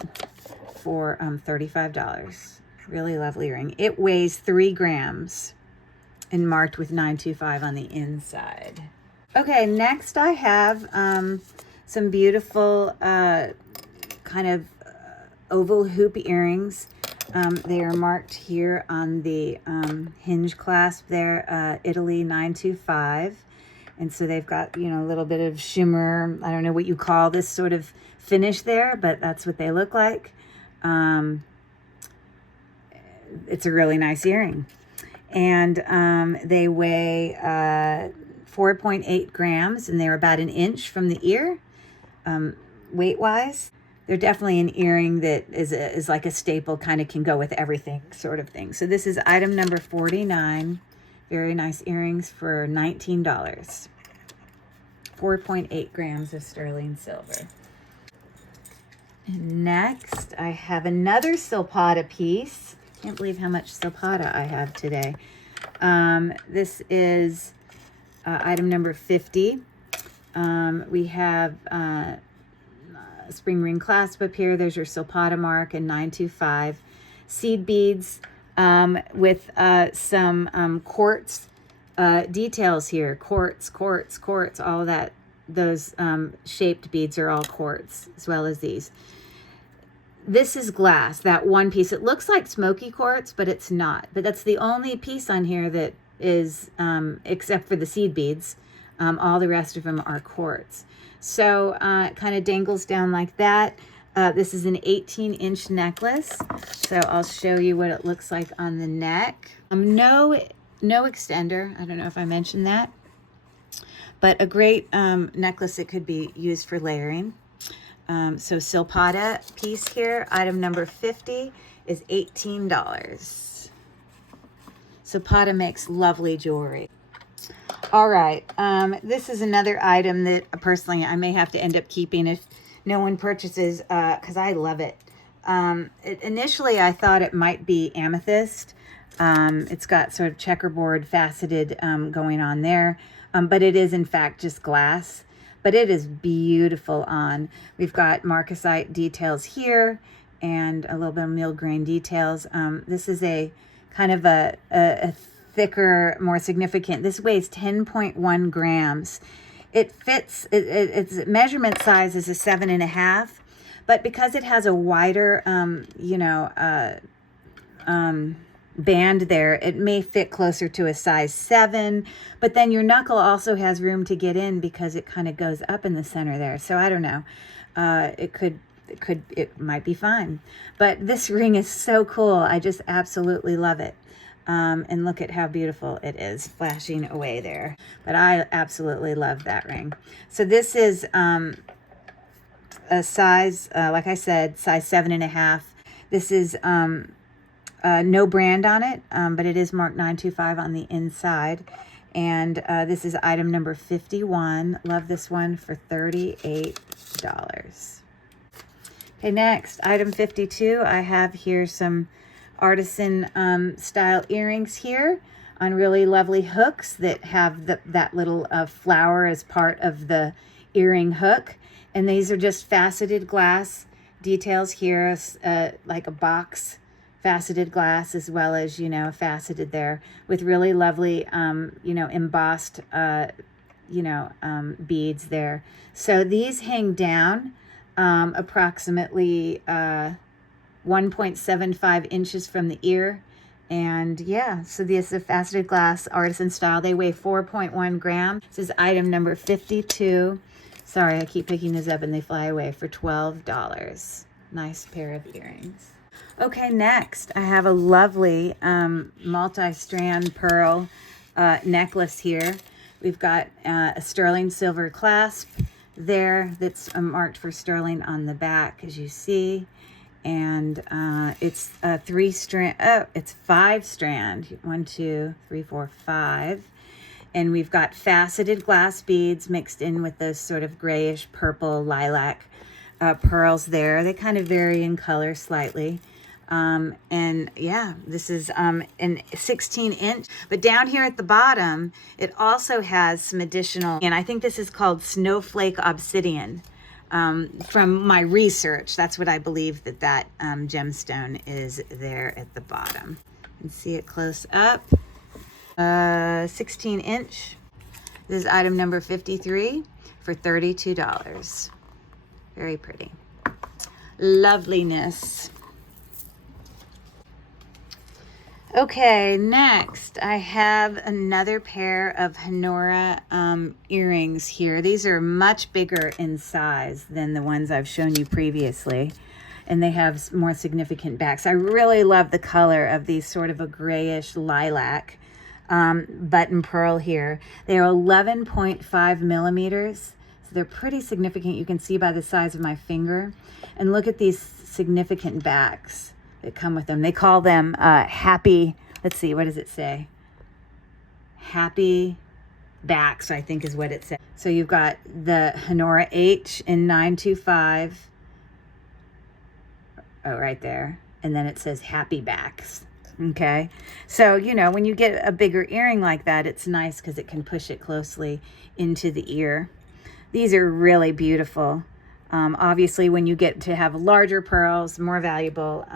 for $35. Really lovely ring. It weighs 3 grams and marked with 925 on the inside. Okay, next I have some beautiful kind of oval hoop earrings. They are marked here on the hinge clasp there, Italy 925. And so they've got, you know, a little bit of shimmer. I don't know what you call this sort of finish there, but that's what they look like. It's a really nice earring. And they weigh 4.8 grams, and they're about an inch from the ear, weight-wise. they're definitely an earring that is like a staple, kind of can go with everything sort of thing. So this is item number 49. Very nice earrings for $19. 4.8 grams of sterling silver. And next, I have another silpata piece. Can't believe how much silpata I have today. This is item number 50. We have spring ring clasp up here. There's your silpata mark and 925. Seed beads with some quartz details here. Quartz, all of that. Those shaped beads are all quartz, as well as these. This is glass, that one piece. It looks like smoky quartz, but it's not. But that's the only piece on here that is, except for the seed beads. All the rest of them are quartz. So it kind of dangles down like that. This is an 18-inch necklace. So I'll show you what it looks like on the neck. No extender. I don't know if I mentioned that. But a great necklace that could be used for layering. So silpata piece here, item number 50 is $18. Silpata makes lovely jewelry. All right, this is another item that personally I may have to end up keeping if no one purchases, because I love it. Initially I thought it might be amethyst. It's got sort of checkerboard faceted going on there, but it is in fact just glass. But it is beautiful on. We've got marcasite details here and a little bit of mill grain details. This is a kind of a thicker, more significant. This weighs 10.1 grams. It fits, its measurement size is a 7.5, but because it has a wider, band there, it may fit closer to a size 7, but then your knuckle also has room to get in because it kind of goes up in the center there. So I don't know, it might be fine, but this ring is so cool. I just absolutely love it. And look at how beautiful it is flashing away there, but I absolutely love that ring. So this is a size, like I said, size 7.5. This is no brand on it, but it is marked 925 on the inside. And this is item number 51. Love this one for $38. Okay, next, item 52. I have here some artisan style earrings here on really lovely hooks that have that little flower as part of the earring hook. And these are just faceted glass details here, like a box faceted glass, as well as, faceted there with really lovely, embossed, beads there. So these hang down approximately 1.75 inches from the ear. And yeah, so this is a faceted glass artisan style. They weigh 4.1 grams. This is item number 52. Sorry, I keep picking these up and they fly away, for $12. Nice pair of earrings. Okay, next I have a lovely multi-strand pearl necklace here. We've got a sterling silver clasp there that's marked for sterling on the back, as you see. And it's a 3-strand, it's 5-strand, 1, 2, 3, 4, 5. And we've got faceted glass beads mixed in with those sort of grayish purple lilac pearls there. They kind of vary in color slightly. And yeah, this is an 16-inch, but down here at the bottom, it also has some additional, and I think this is called snowflake obsidian. From my research, that's what I believe that gemstone is there at the bottom. You can see it close up. 16-inch. This is item number 53 for $32. Very pretty. Loveliness. Okay, next I have another pair of Honora earrings here. These are much bigger in size than the ones I've shown you previously, and they have more significant backs. I really love the color of these, sort of a grayish lilac button pearl here. They are 11.5 millimeters. So They're pretty significant. You can see by the size of my finger. And look at these significant backs that come with them. They call them happy, let's see, what does it say? Happy backs, I think is what it says. So you've got the Honora H in 925. Oh, right there. And then it says happy backs. Okay. So, you know, when you get a bigger earring like that, it's nice because it can push it closely into the ear. These are really beautiful. Obviously, when you get to have larger pearls, more valuable.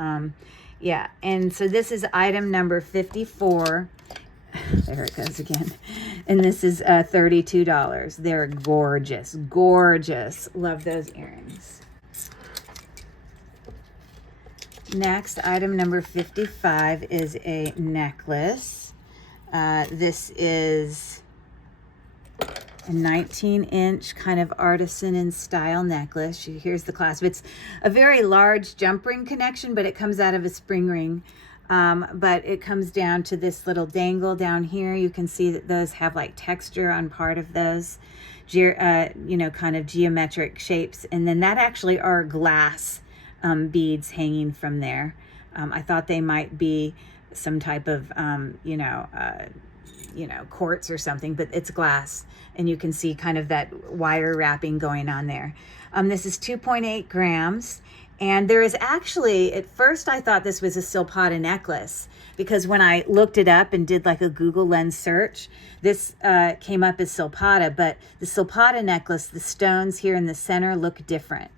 Yeah. And so this is item number 54. There it goes again. And this is $32. They're gorgeous, gorgeous. Love those earrings. Next, item number 55 is a necklace. This is a 19-inch kind of artisan in style necklace. Here's the clasp. It's a very large jump ring connection, but it comes out of a spring ring. But it comes down to this little dangle down here. You can see that those have like texture on part of those, you know, kind of geometric shapes. And then that actually are glass beads hanging from there. I thought they might be some type of, you know, quartz or something, but it's glass. And you can see kind of that wire wrapping going on there. This is 2.8 grams. And there is actually, at first I thought this was a silpata necklace, because when I looked it up and did like a Google Lens search, this came up as silpata, but the silpata necklace, the stones here in the center look different.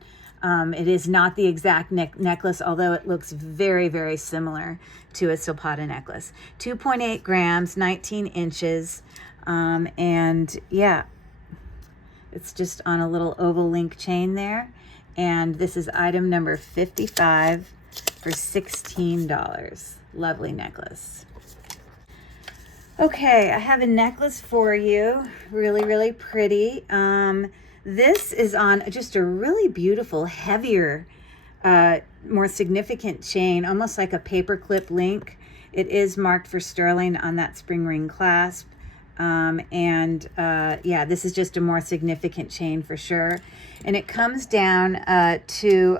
It is not the exact necklace, although it looks very, very similar to a silpata necklace. 2.8 grams, 19 inches, and yeah, it's just on a little oval link chain there. And this is item number 55 for $16. Lovely necklace. Okay, I have a necklace for you. Really, really pretty. This is on just a really beautiful, heavier, more significant chain, almost like a paperclip link. It is marked for sterling on that spring ring clasp. Yeah, this is just a more significant chain for sure. And it comes down to,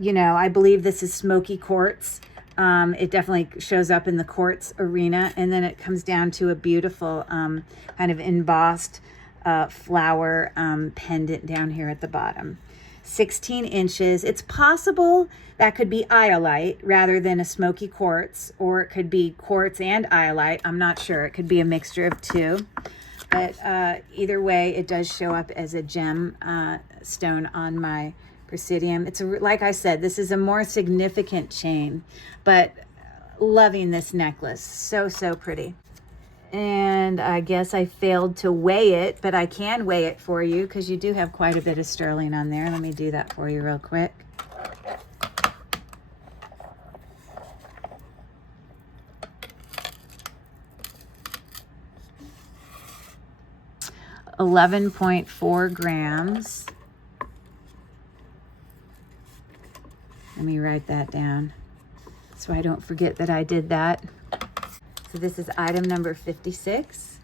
you know, I believe this is smoky quartz. It definitely shows up in the quartz arena. And then it comes down to a beautiful kind of embossed flower pendant down here at the bottom. 16 inches. It's possible that could be iolite rather than a smoky quartz, or it could be quartz and iolite. I'm not sure. It could be a mixture of two. But either way, it does show up as a gem stone on my Presidium. It's like I said, this is a more significant chain, but loving this necklace. So, so pretty. And I guess I failed to weigh it, but I can weigh it for you because you do have quite a bit of sterling on there. Let me do that for you real quick. $11.4 grams. Let me write that down so I don't forget that I did that. So this is item number 56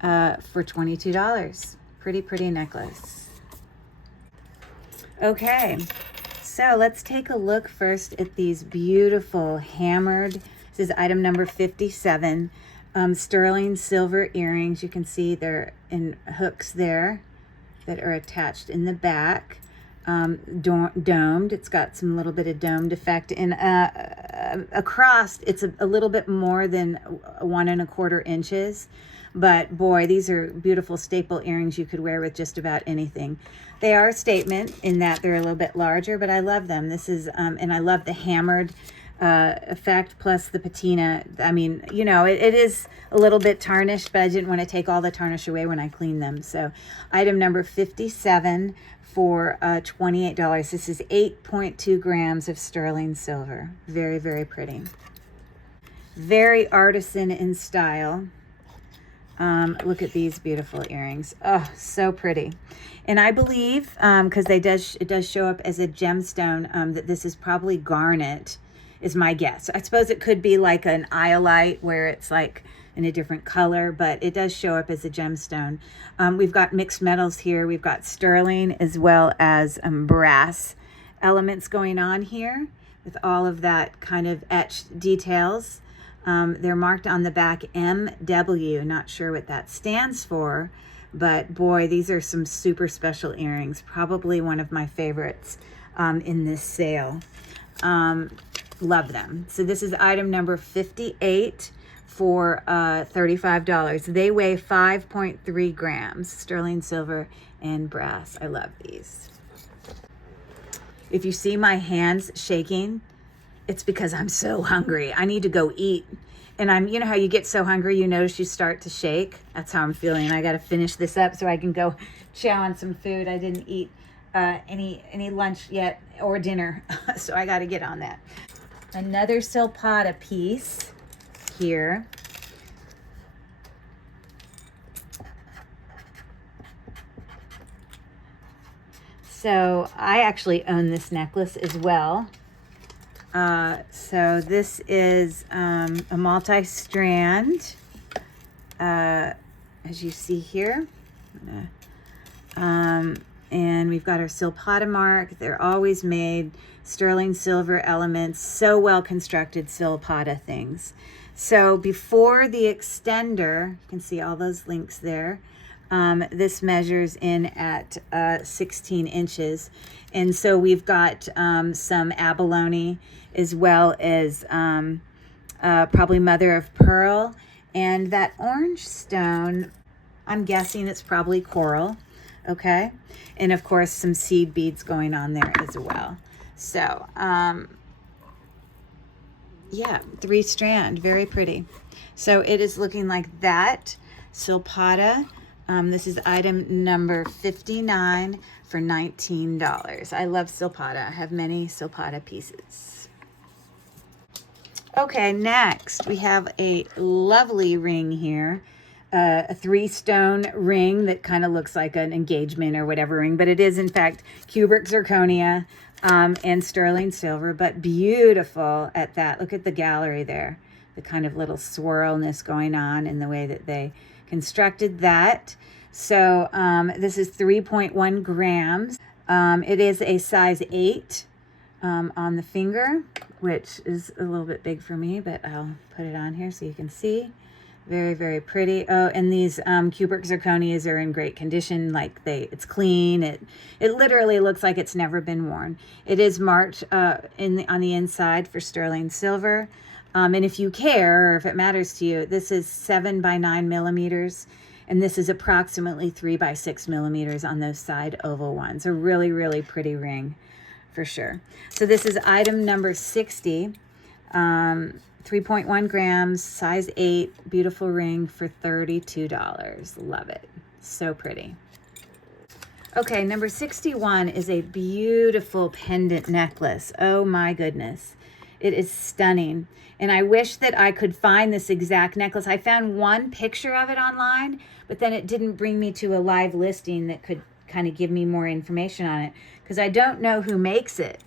for $22. Pretty, pretty necklace. Okay, so let's take a look first at these beautiful hammered, this is item number 57, sterling silver earrings. You can see they're in hooks there that are attached in the back. Domed. It's got some little bit of domed effect, and across it's a little bit more than 1 1/4 inches. But boy, these are beautiful staple earrings you could wear with just about anything. They are a statement in that they're a little bit larger, but I love them. This is and I love the hammered effect plus the patina. I mean, you know, it is a little bit tarnished, but I didn't want to take all the tarnish away when I cleaned them. So item number 57 for $28. This is 8.2 grams of sterling silver. Very, very pretty. Very artisan in style. Look at these beautiful earrings. Oh, so pretty. And I believe, because it does show up as a gemstone, that this is probably garnet, is my guess. I suppose it could be like an iolite where it's like in a different color, but it does show up as a gemstone. We've got mixed metals here. We've got sterling as well as brass elements going on here with all of that kind of etched details. They're marked on the back MW. Not sure what that stands for, but boy, these are some super special earrings. Probably one of my favorites in this sale. Love them. So this is item number 58 for $35. They weigh 5.3 grams, sterling silver and brass. I love these. If you see my hands shaking, it's because I'm so hungry. I need to go eat. And you know how you get so hungry, you notice you start to shake? That's how I'm feeling. I got to finish this up so I can go chow on some food. I didn't eat any lunch yet or dinner, so I got to get on that. Another silpata piece here. So I actually own this necklace as well. So this is a multi-strand, as you see here. And we've got our silpata mark. They're always made sterling silver elements, so well constructed silpata things. So before the extender, you can see all those links there. This measures in at 16 inches. And so we've got some abalone as well as probably mother of pearl. And that orange stone, I'm guessing it's probably coral. Okay. And of course, some seed beads going on there as well. So, yeah, 3-strand, very pretty. So it is looking like that. Silpata. This is item number 59 for $19. I love silpata. I have many silpata pieces. Okay, next we have a lovely ring here. A 3-stone ring that kind of looks like an engagement or whatever ring, but it is in fact cubic zirconia and sterling silver, but beautiful at that. Look at the gallery there, the kind of little swirlness going on in the way that they constructed that. So this is 3.1 grams. It is a size 8 on the finger, which is a little bit big for me, but I'll put it on here so you can see. Very, very pretty. Oh, and these cubic zirconias are in great condition. Like it's clean. It literally looks like it's never been worn. It is marked on the inside for sterling silver. And if you care, or if it matters to you, this is 7 by 9 millimeters. And this is approximately 3 by 6 millimeters on those side oval ones. A really, really pretty ring for sure. So this is item number 60. 3.1 grams, size 8, beautiful ring for $32. Love it. So pretty. Okay, number 61 is a beautiful pendant necklace. Oh my goodness. It is stunning. And I wish that I could find this exact necklace. I found one picture of it online, but then it didn't bring me to a live listing that could kind of give me more information on it because I don't know who makes it.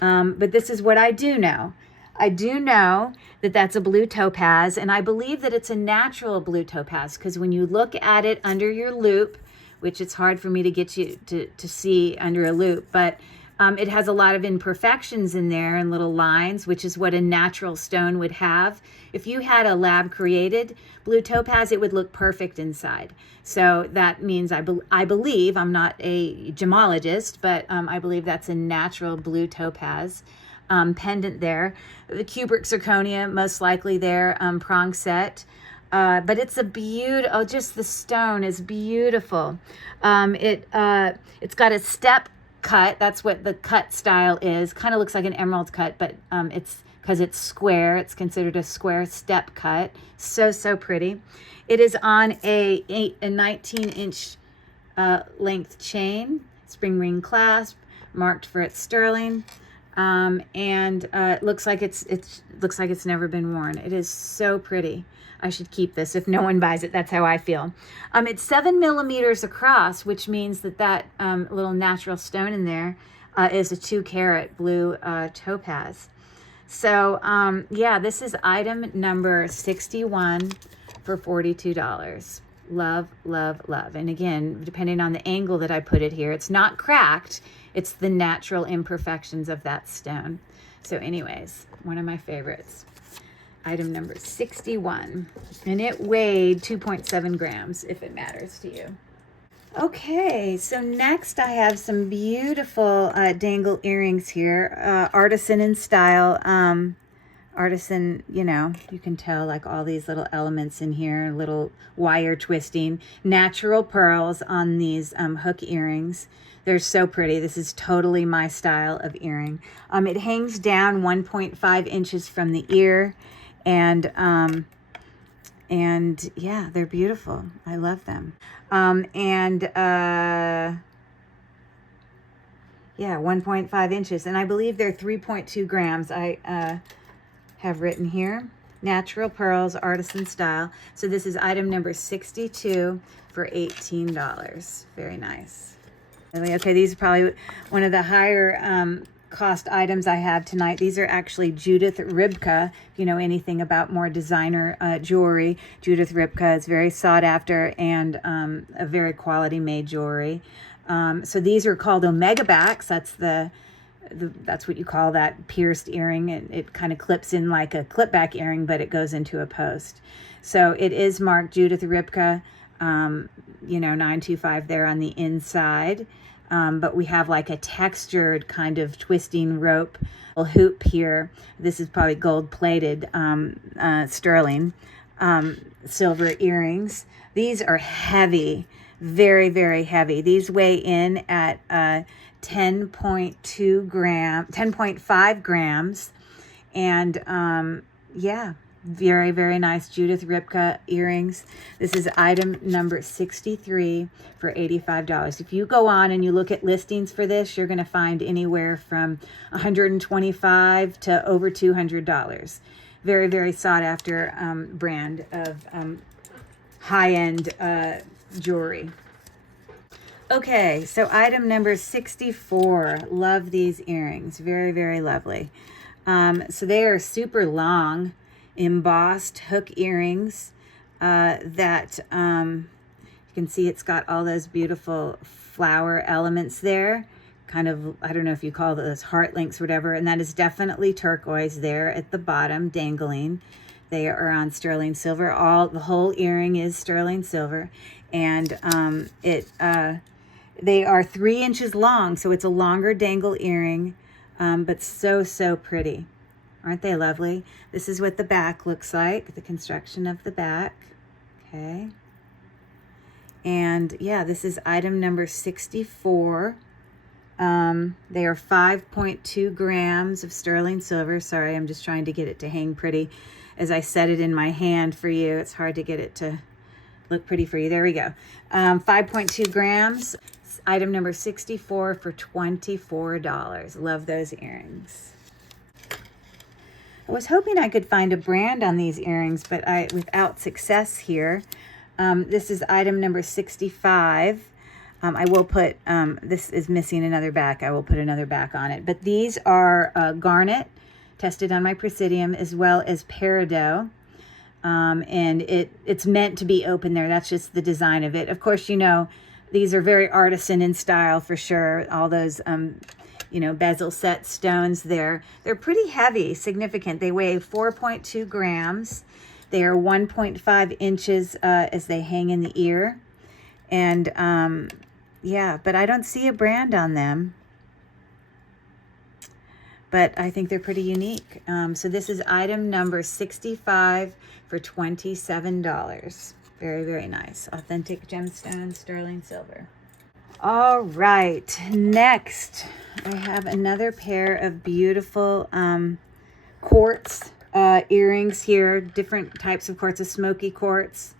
But this is what I do know. I do know that that's a blue topaz, and I believe that it's a natural blue topaz because when you look at it under your loupe, which it's hard for me to get you to see under a loupe, but it has a lot of imperfections in there and little lines, which is what a natural stone would have. If you had a lab created blue topaz, it would look perfect inside. So that means I believe, I'm not a gemologist, but I believe that's a natural blue topaz pendant there. The cubic zirconia, most likely there, prong set. But it's a beautiful, just the stone is beautiful. It's got a step cut. That's what the cut style is. Kind of looks like an emerald cut, but it's because it's square. It's considered a square step cut. So, so pretty. It is on a 19-inch length chain, spring ring clasp, marked for its sterling. And it looks like it's never been worn. It is so pretty. I should keep this if no one buys it. That's how I feel. It's 7 millimeters across, which means that little natural stone in there is a 2-carat blue topaz. So yeah, this is item number 61 for $42. Love, love, love. And again, depending on the angle that I put it here, it's not cracked. It's the natural imperfections of that stone. So anyways, one of my favorites. Item number 61. And it weighed 2.7 grams, if it matters to you. Okay, so next I have some beautiful dangle earrings here. Artisan in style. Artisan, you know, you can tell like all these little elements in here, little wire twisting, natural pearls on these hook earrings. They're so pretty. This is totally my style of earring. It hangs down 1.5 inches from the ear, and yeah, they're beautiful. I love them. Yeah, 1.5 inches, and I believe they're 3.2 grams. I have written here, natural pearls, artisan style. So this is item number 62 for $18. Very nice. Okay, these are probably one of the higher cost items I have tonight. These are actually Judith Ripka. If you know anything about more designer jewelry, Judith Ripka is very sought after and a very quality made jewelry. So these are called Omega backs. That's what you call that pierced earring. It kind of clips in like a clip back earring, but it goes into a post. So it is marked Judith Ripka, 925 there on the inside. But we have like a textured kind of twisting rope hoop here. This is probably gold plated sterling silver earrings. These are heavy, very, very heavy. These weigh in at 10.5 grams. And yeah, very, very nice Judith Ripka earrings. This is item number 63 for $85. If you go on and you look at listings for this, you're going to find anywhere from $125 to over $200. Very, very sought after brand of high-end jewelry. Okay, so item number 64. Love these earrings. Very, very lovely. So they are super long, embossed hook earrings that you can see it's got all those beautiful flower elements there. Kind of, I don't know if you call those heart links or whatever, and that is definitely turquoise there at the bottom, dangling. They are on sterling silver. The whole earring is sterling silver, and they are 3 inches long, so it's a longer dangle earring, but so, so pretty. Aren't they lovely? This is what the back looks like, the construction of the back. Okay. And yeah, this is item number 64. They are 5.2 grams of sterling silver. Sorry, I'm just trying to get it to hang pretty. As I set it in my hand for you, it's hard to get it to look pretty for you. There we go. 5.2 grams. Item number 64 for $24. Love those earrings. I was hoping I could find a brand on these earrings, but without success here. This is item number 65. I will put, this is missing another back. I will put another back on it. But these are garnet, tested on my Presidium, as well as peridot. And it's meant to be open there. That's just the design of it. Of course, you know, these are very artisan in style for sure. All those, bezel set stones there. They're pretty heavy, significant. They weigh 4.2 grams. They are 1.5 inches as they hang in the ear. And yeah, but I don't see a brand on them. But I think they're pretty unique. So this is item number 65 for $27. Very, very nice. Authentic gemstone, sterling silver. All right, next I have another pair of beautiful quartz earrings here. Different types of quartz, a smoky quartz,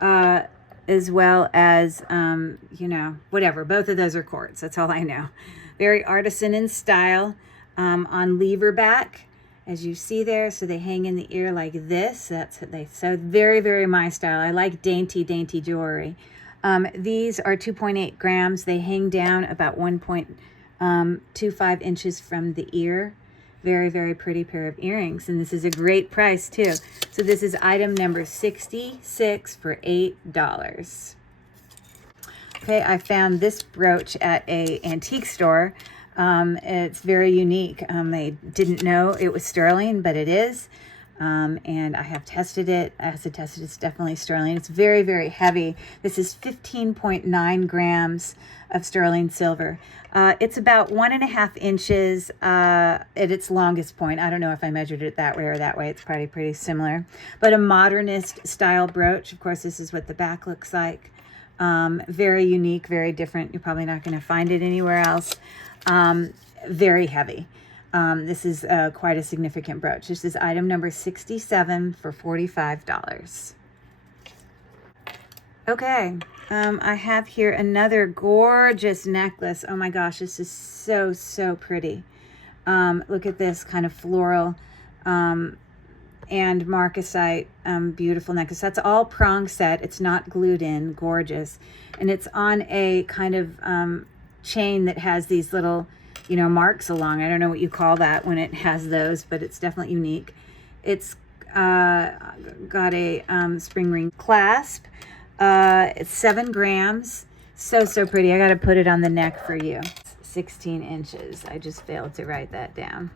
as well as, whatever. Both of those are quartz. That's all I know. Very artisan in style. On lever back, as you see there, so they hang in the ear like this. That's what so very, very my style. I like dainty, dainty jewelry. These are 2.8 grams. They hang down about 1.25 inches from the ear. Very, very pretty pair of earrings. And this is a great price too. So this is item number 66 for $8. Okay, I found this brooch at a antique store. It's very unique. I didn't know it was sterling, but it is. And I have tested it. Acid tested, it's definitely sterling. It's very, very heavy. This is 15.9 grams of sterling silver. It's about 1.5 inches at its longest point. I don't know if I measured it that way or that way. It's probably pretty similar. But a modernist style brooch. Of course, this is what the back looks like. Very unique, very different. You're probably not going to find it anywhere else. Very heavy. This is quite a significant brooch. This is item number 67 for $45. Okay, I have here another gorgeous necklace. Oh my gosh, this is so, so pretty. Look at this kind of floral and marcasite beautiful necklace. That's all prong set. It's not glued in. Gorgeous. And it's on a kind of chain that has these little, you know, marks along. I don't know what you call that when it has those, but it's definitely unique. It's got a spring ring clasp. It's 7 grams. So, so pretty. I got to put it on the neck for you. 16 inches. I just failed to write that down.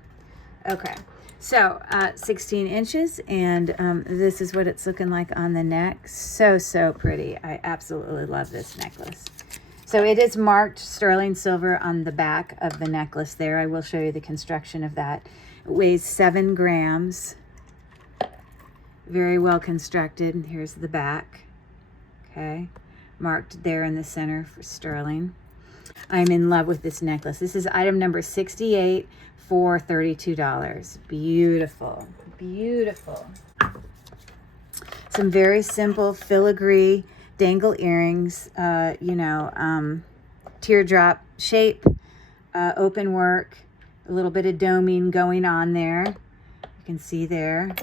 Okay. So 16 inches, and this is what it's looking like on the neck. So, so pretty. I absolutely love this necklace. So it is marked sterling silver on the back of the necklace there. I will show you the construction of that. It weighs 7 grams. Very well constructed. And here's the back. Okay. Marked there in the center for sterling. I'm in love with this necklace. This is item number 68 for $32. Beautiful. Beautiful. Some very simple filigree dangle earrings, teardrop shape, open work, a little bit of doming going on there. You can see there,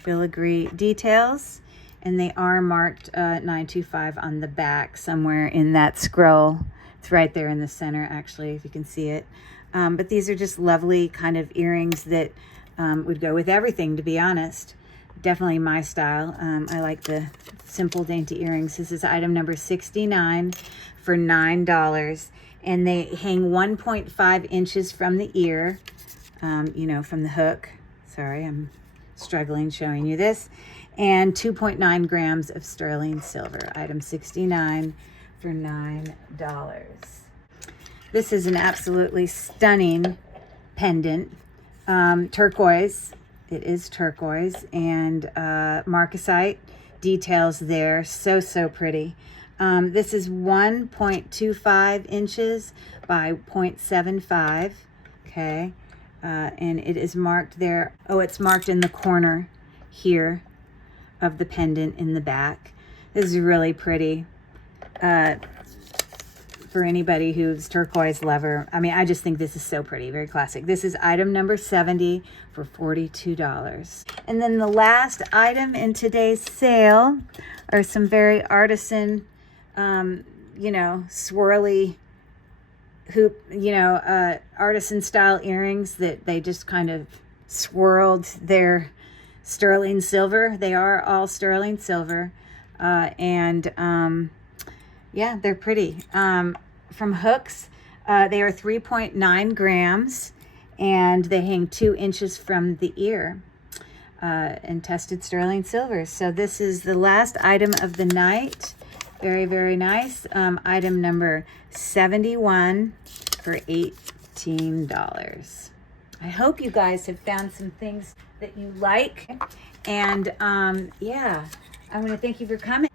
filigree details, and they are marked 925 on the back somewhere in that scroll. It's right there in the center, actually, if you can see it. But these are just lovely kind of earrings that would go with everything, to be honest. Definitely my style. I like the simple, dainty earrings. This is item number 69 for $9. And they hang 1.5 inches from the ear, from the hook. Sorry, I'm struggling showing you this. And 2.9 grams of sterling silver. Item 69 for $9. This is an absolutely stunning pendant. Turquoise. It is turquoise, and marcasite details there. So, so pretty. This is 1.25 inches by 0.75. Okay. And it is marked there. Oh, it's marked in the corner here of the pendant in the back. This is really pretty. For anybody who's turquoise lover. I mean, I just think this is so pretty, very classic. This is item number 70 for $42. And then the last item in today's sale are some very artisan, swirly hoop, artisan style earrings that they just kind of swirled their sterling silver. They are all sterling silver. Yeah, they're pretty. From hooks, they are 3.9 grams, and they hang 2 inches from the ear, and tested sterling silver. So this is the last item of the night. Very, very nice. Item number 71 for $18. I hope you guys have found some things that you like. And I want to thank you for coming.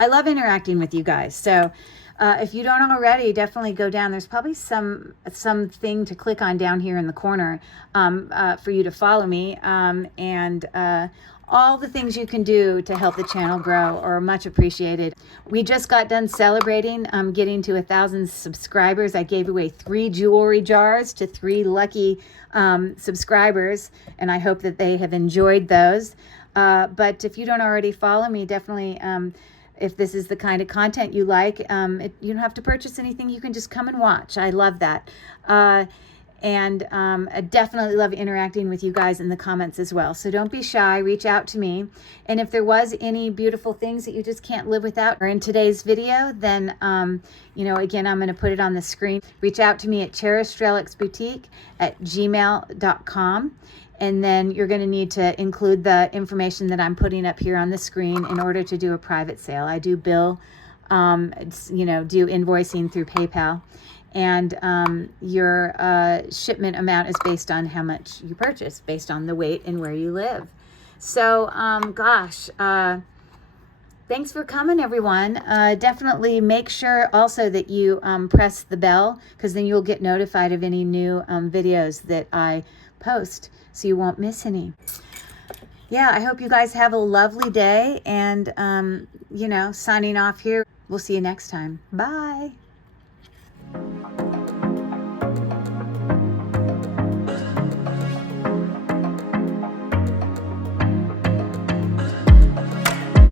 I love interacting with you guys. So if you don't already, definitely go down. There's probably something to click on down here in the corner for you to follow me. All the things you can do to help the channel grow are much appreciated. We just got done celebrating getting to 1,000 subscribers. I gave away 3 jewelry jars to 3 lucky subscribers, and I hope that they have enjoyed those. But if you don't already follow me, definitely, if this is the kind of content you like, you don't have to purchase anything. You can just come and watch. I love that. And I definitely love interacting with you guys in the comments as well. So don't be shy, reach out to me. And if there was any beautiful things that you just can't live without or in today's video, then, you know, again, I'm going to put it on the screen. Reach out to me at cherishedrelicsboutique@gmail.com. And then you're going to need to include the information that I'm putting up here on the screen in order to do a private sale. I do bill, you know, do invoicing through PayPal. And your shipment amount is based on how much you purchase, based on the weight and where you live. So, gosh, thanks for coming, everyone. Definitely make sure also that you press the bell, because then you'll get notified of any new videos that I post, so you won't miss any. Yeah, I hope you guys have a lovely day, and, you know, signing off here. We'll see you next time. Bye.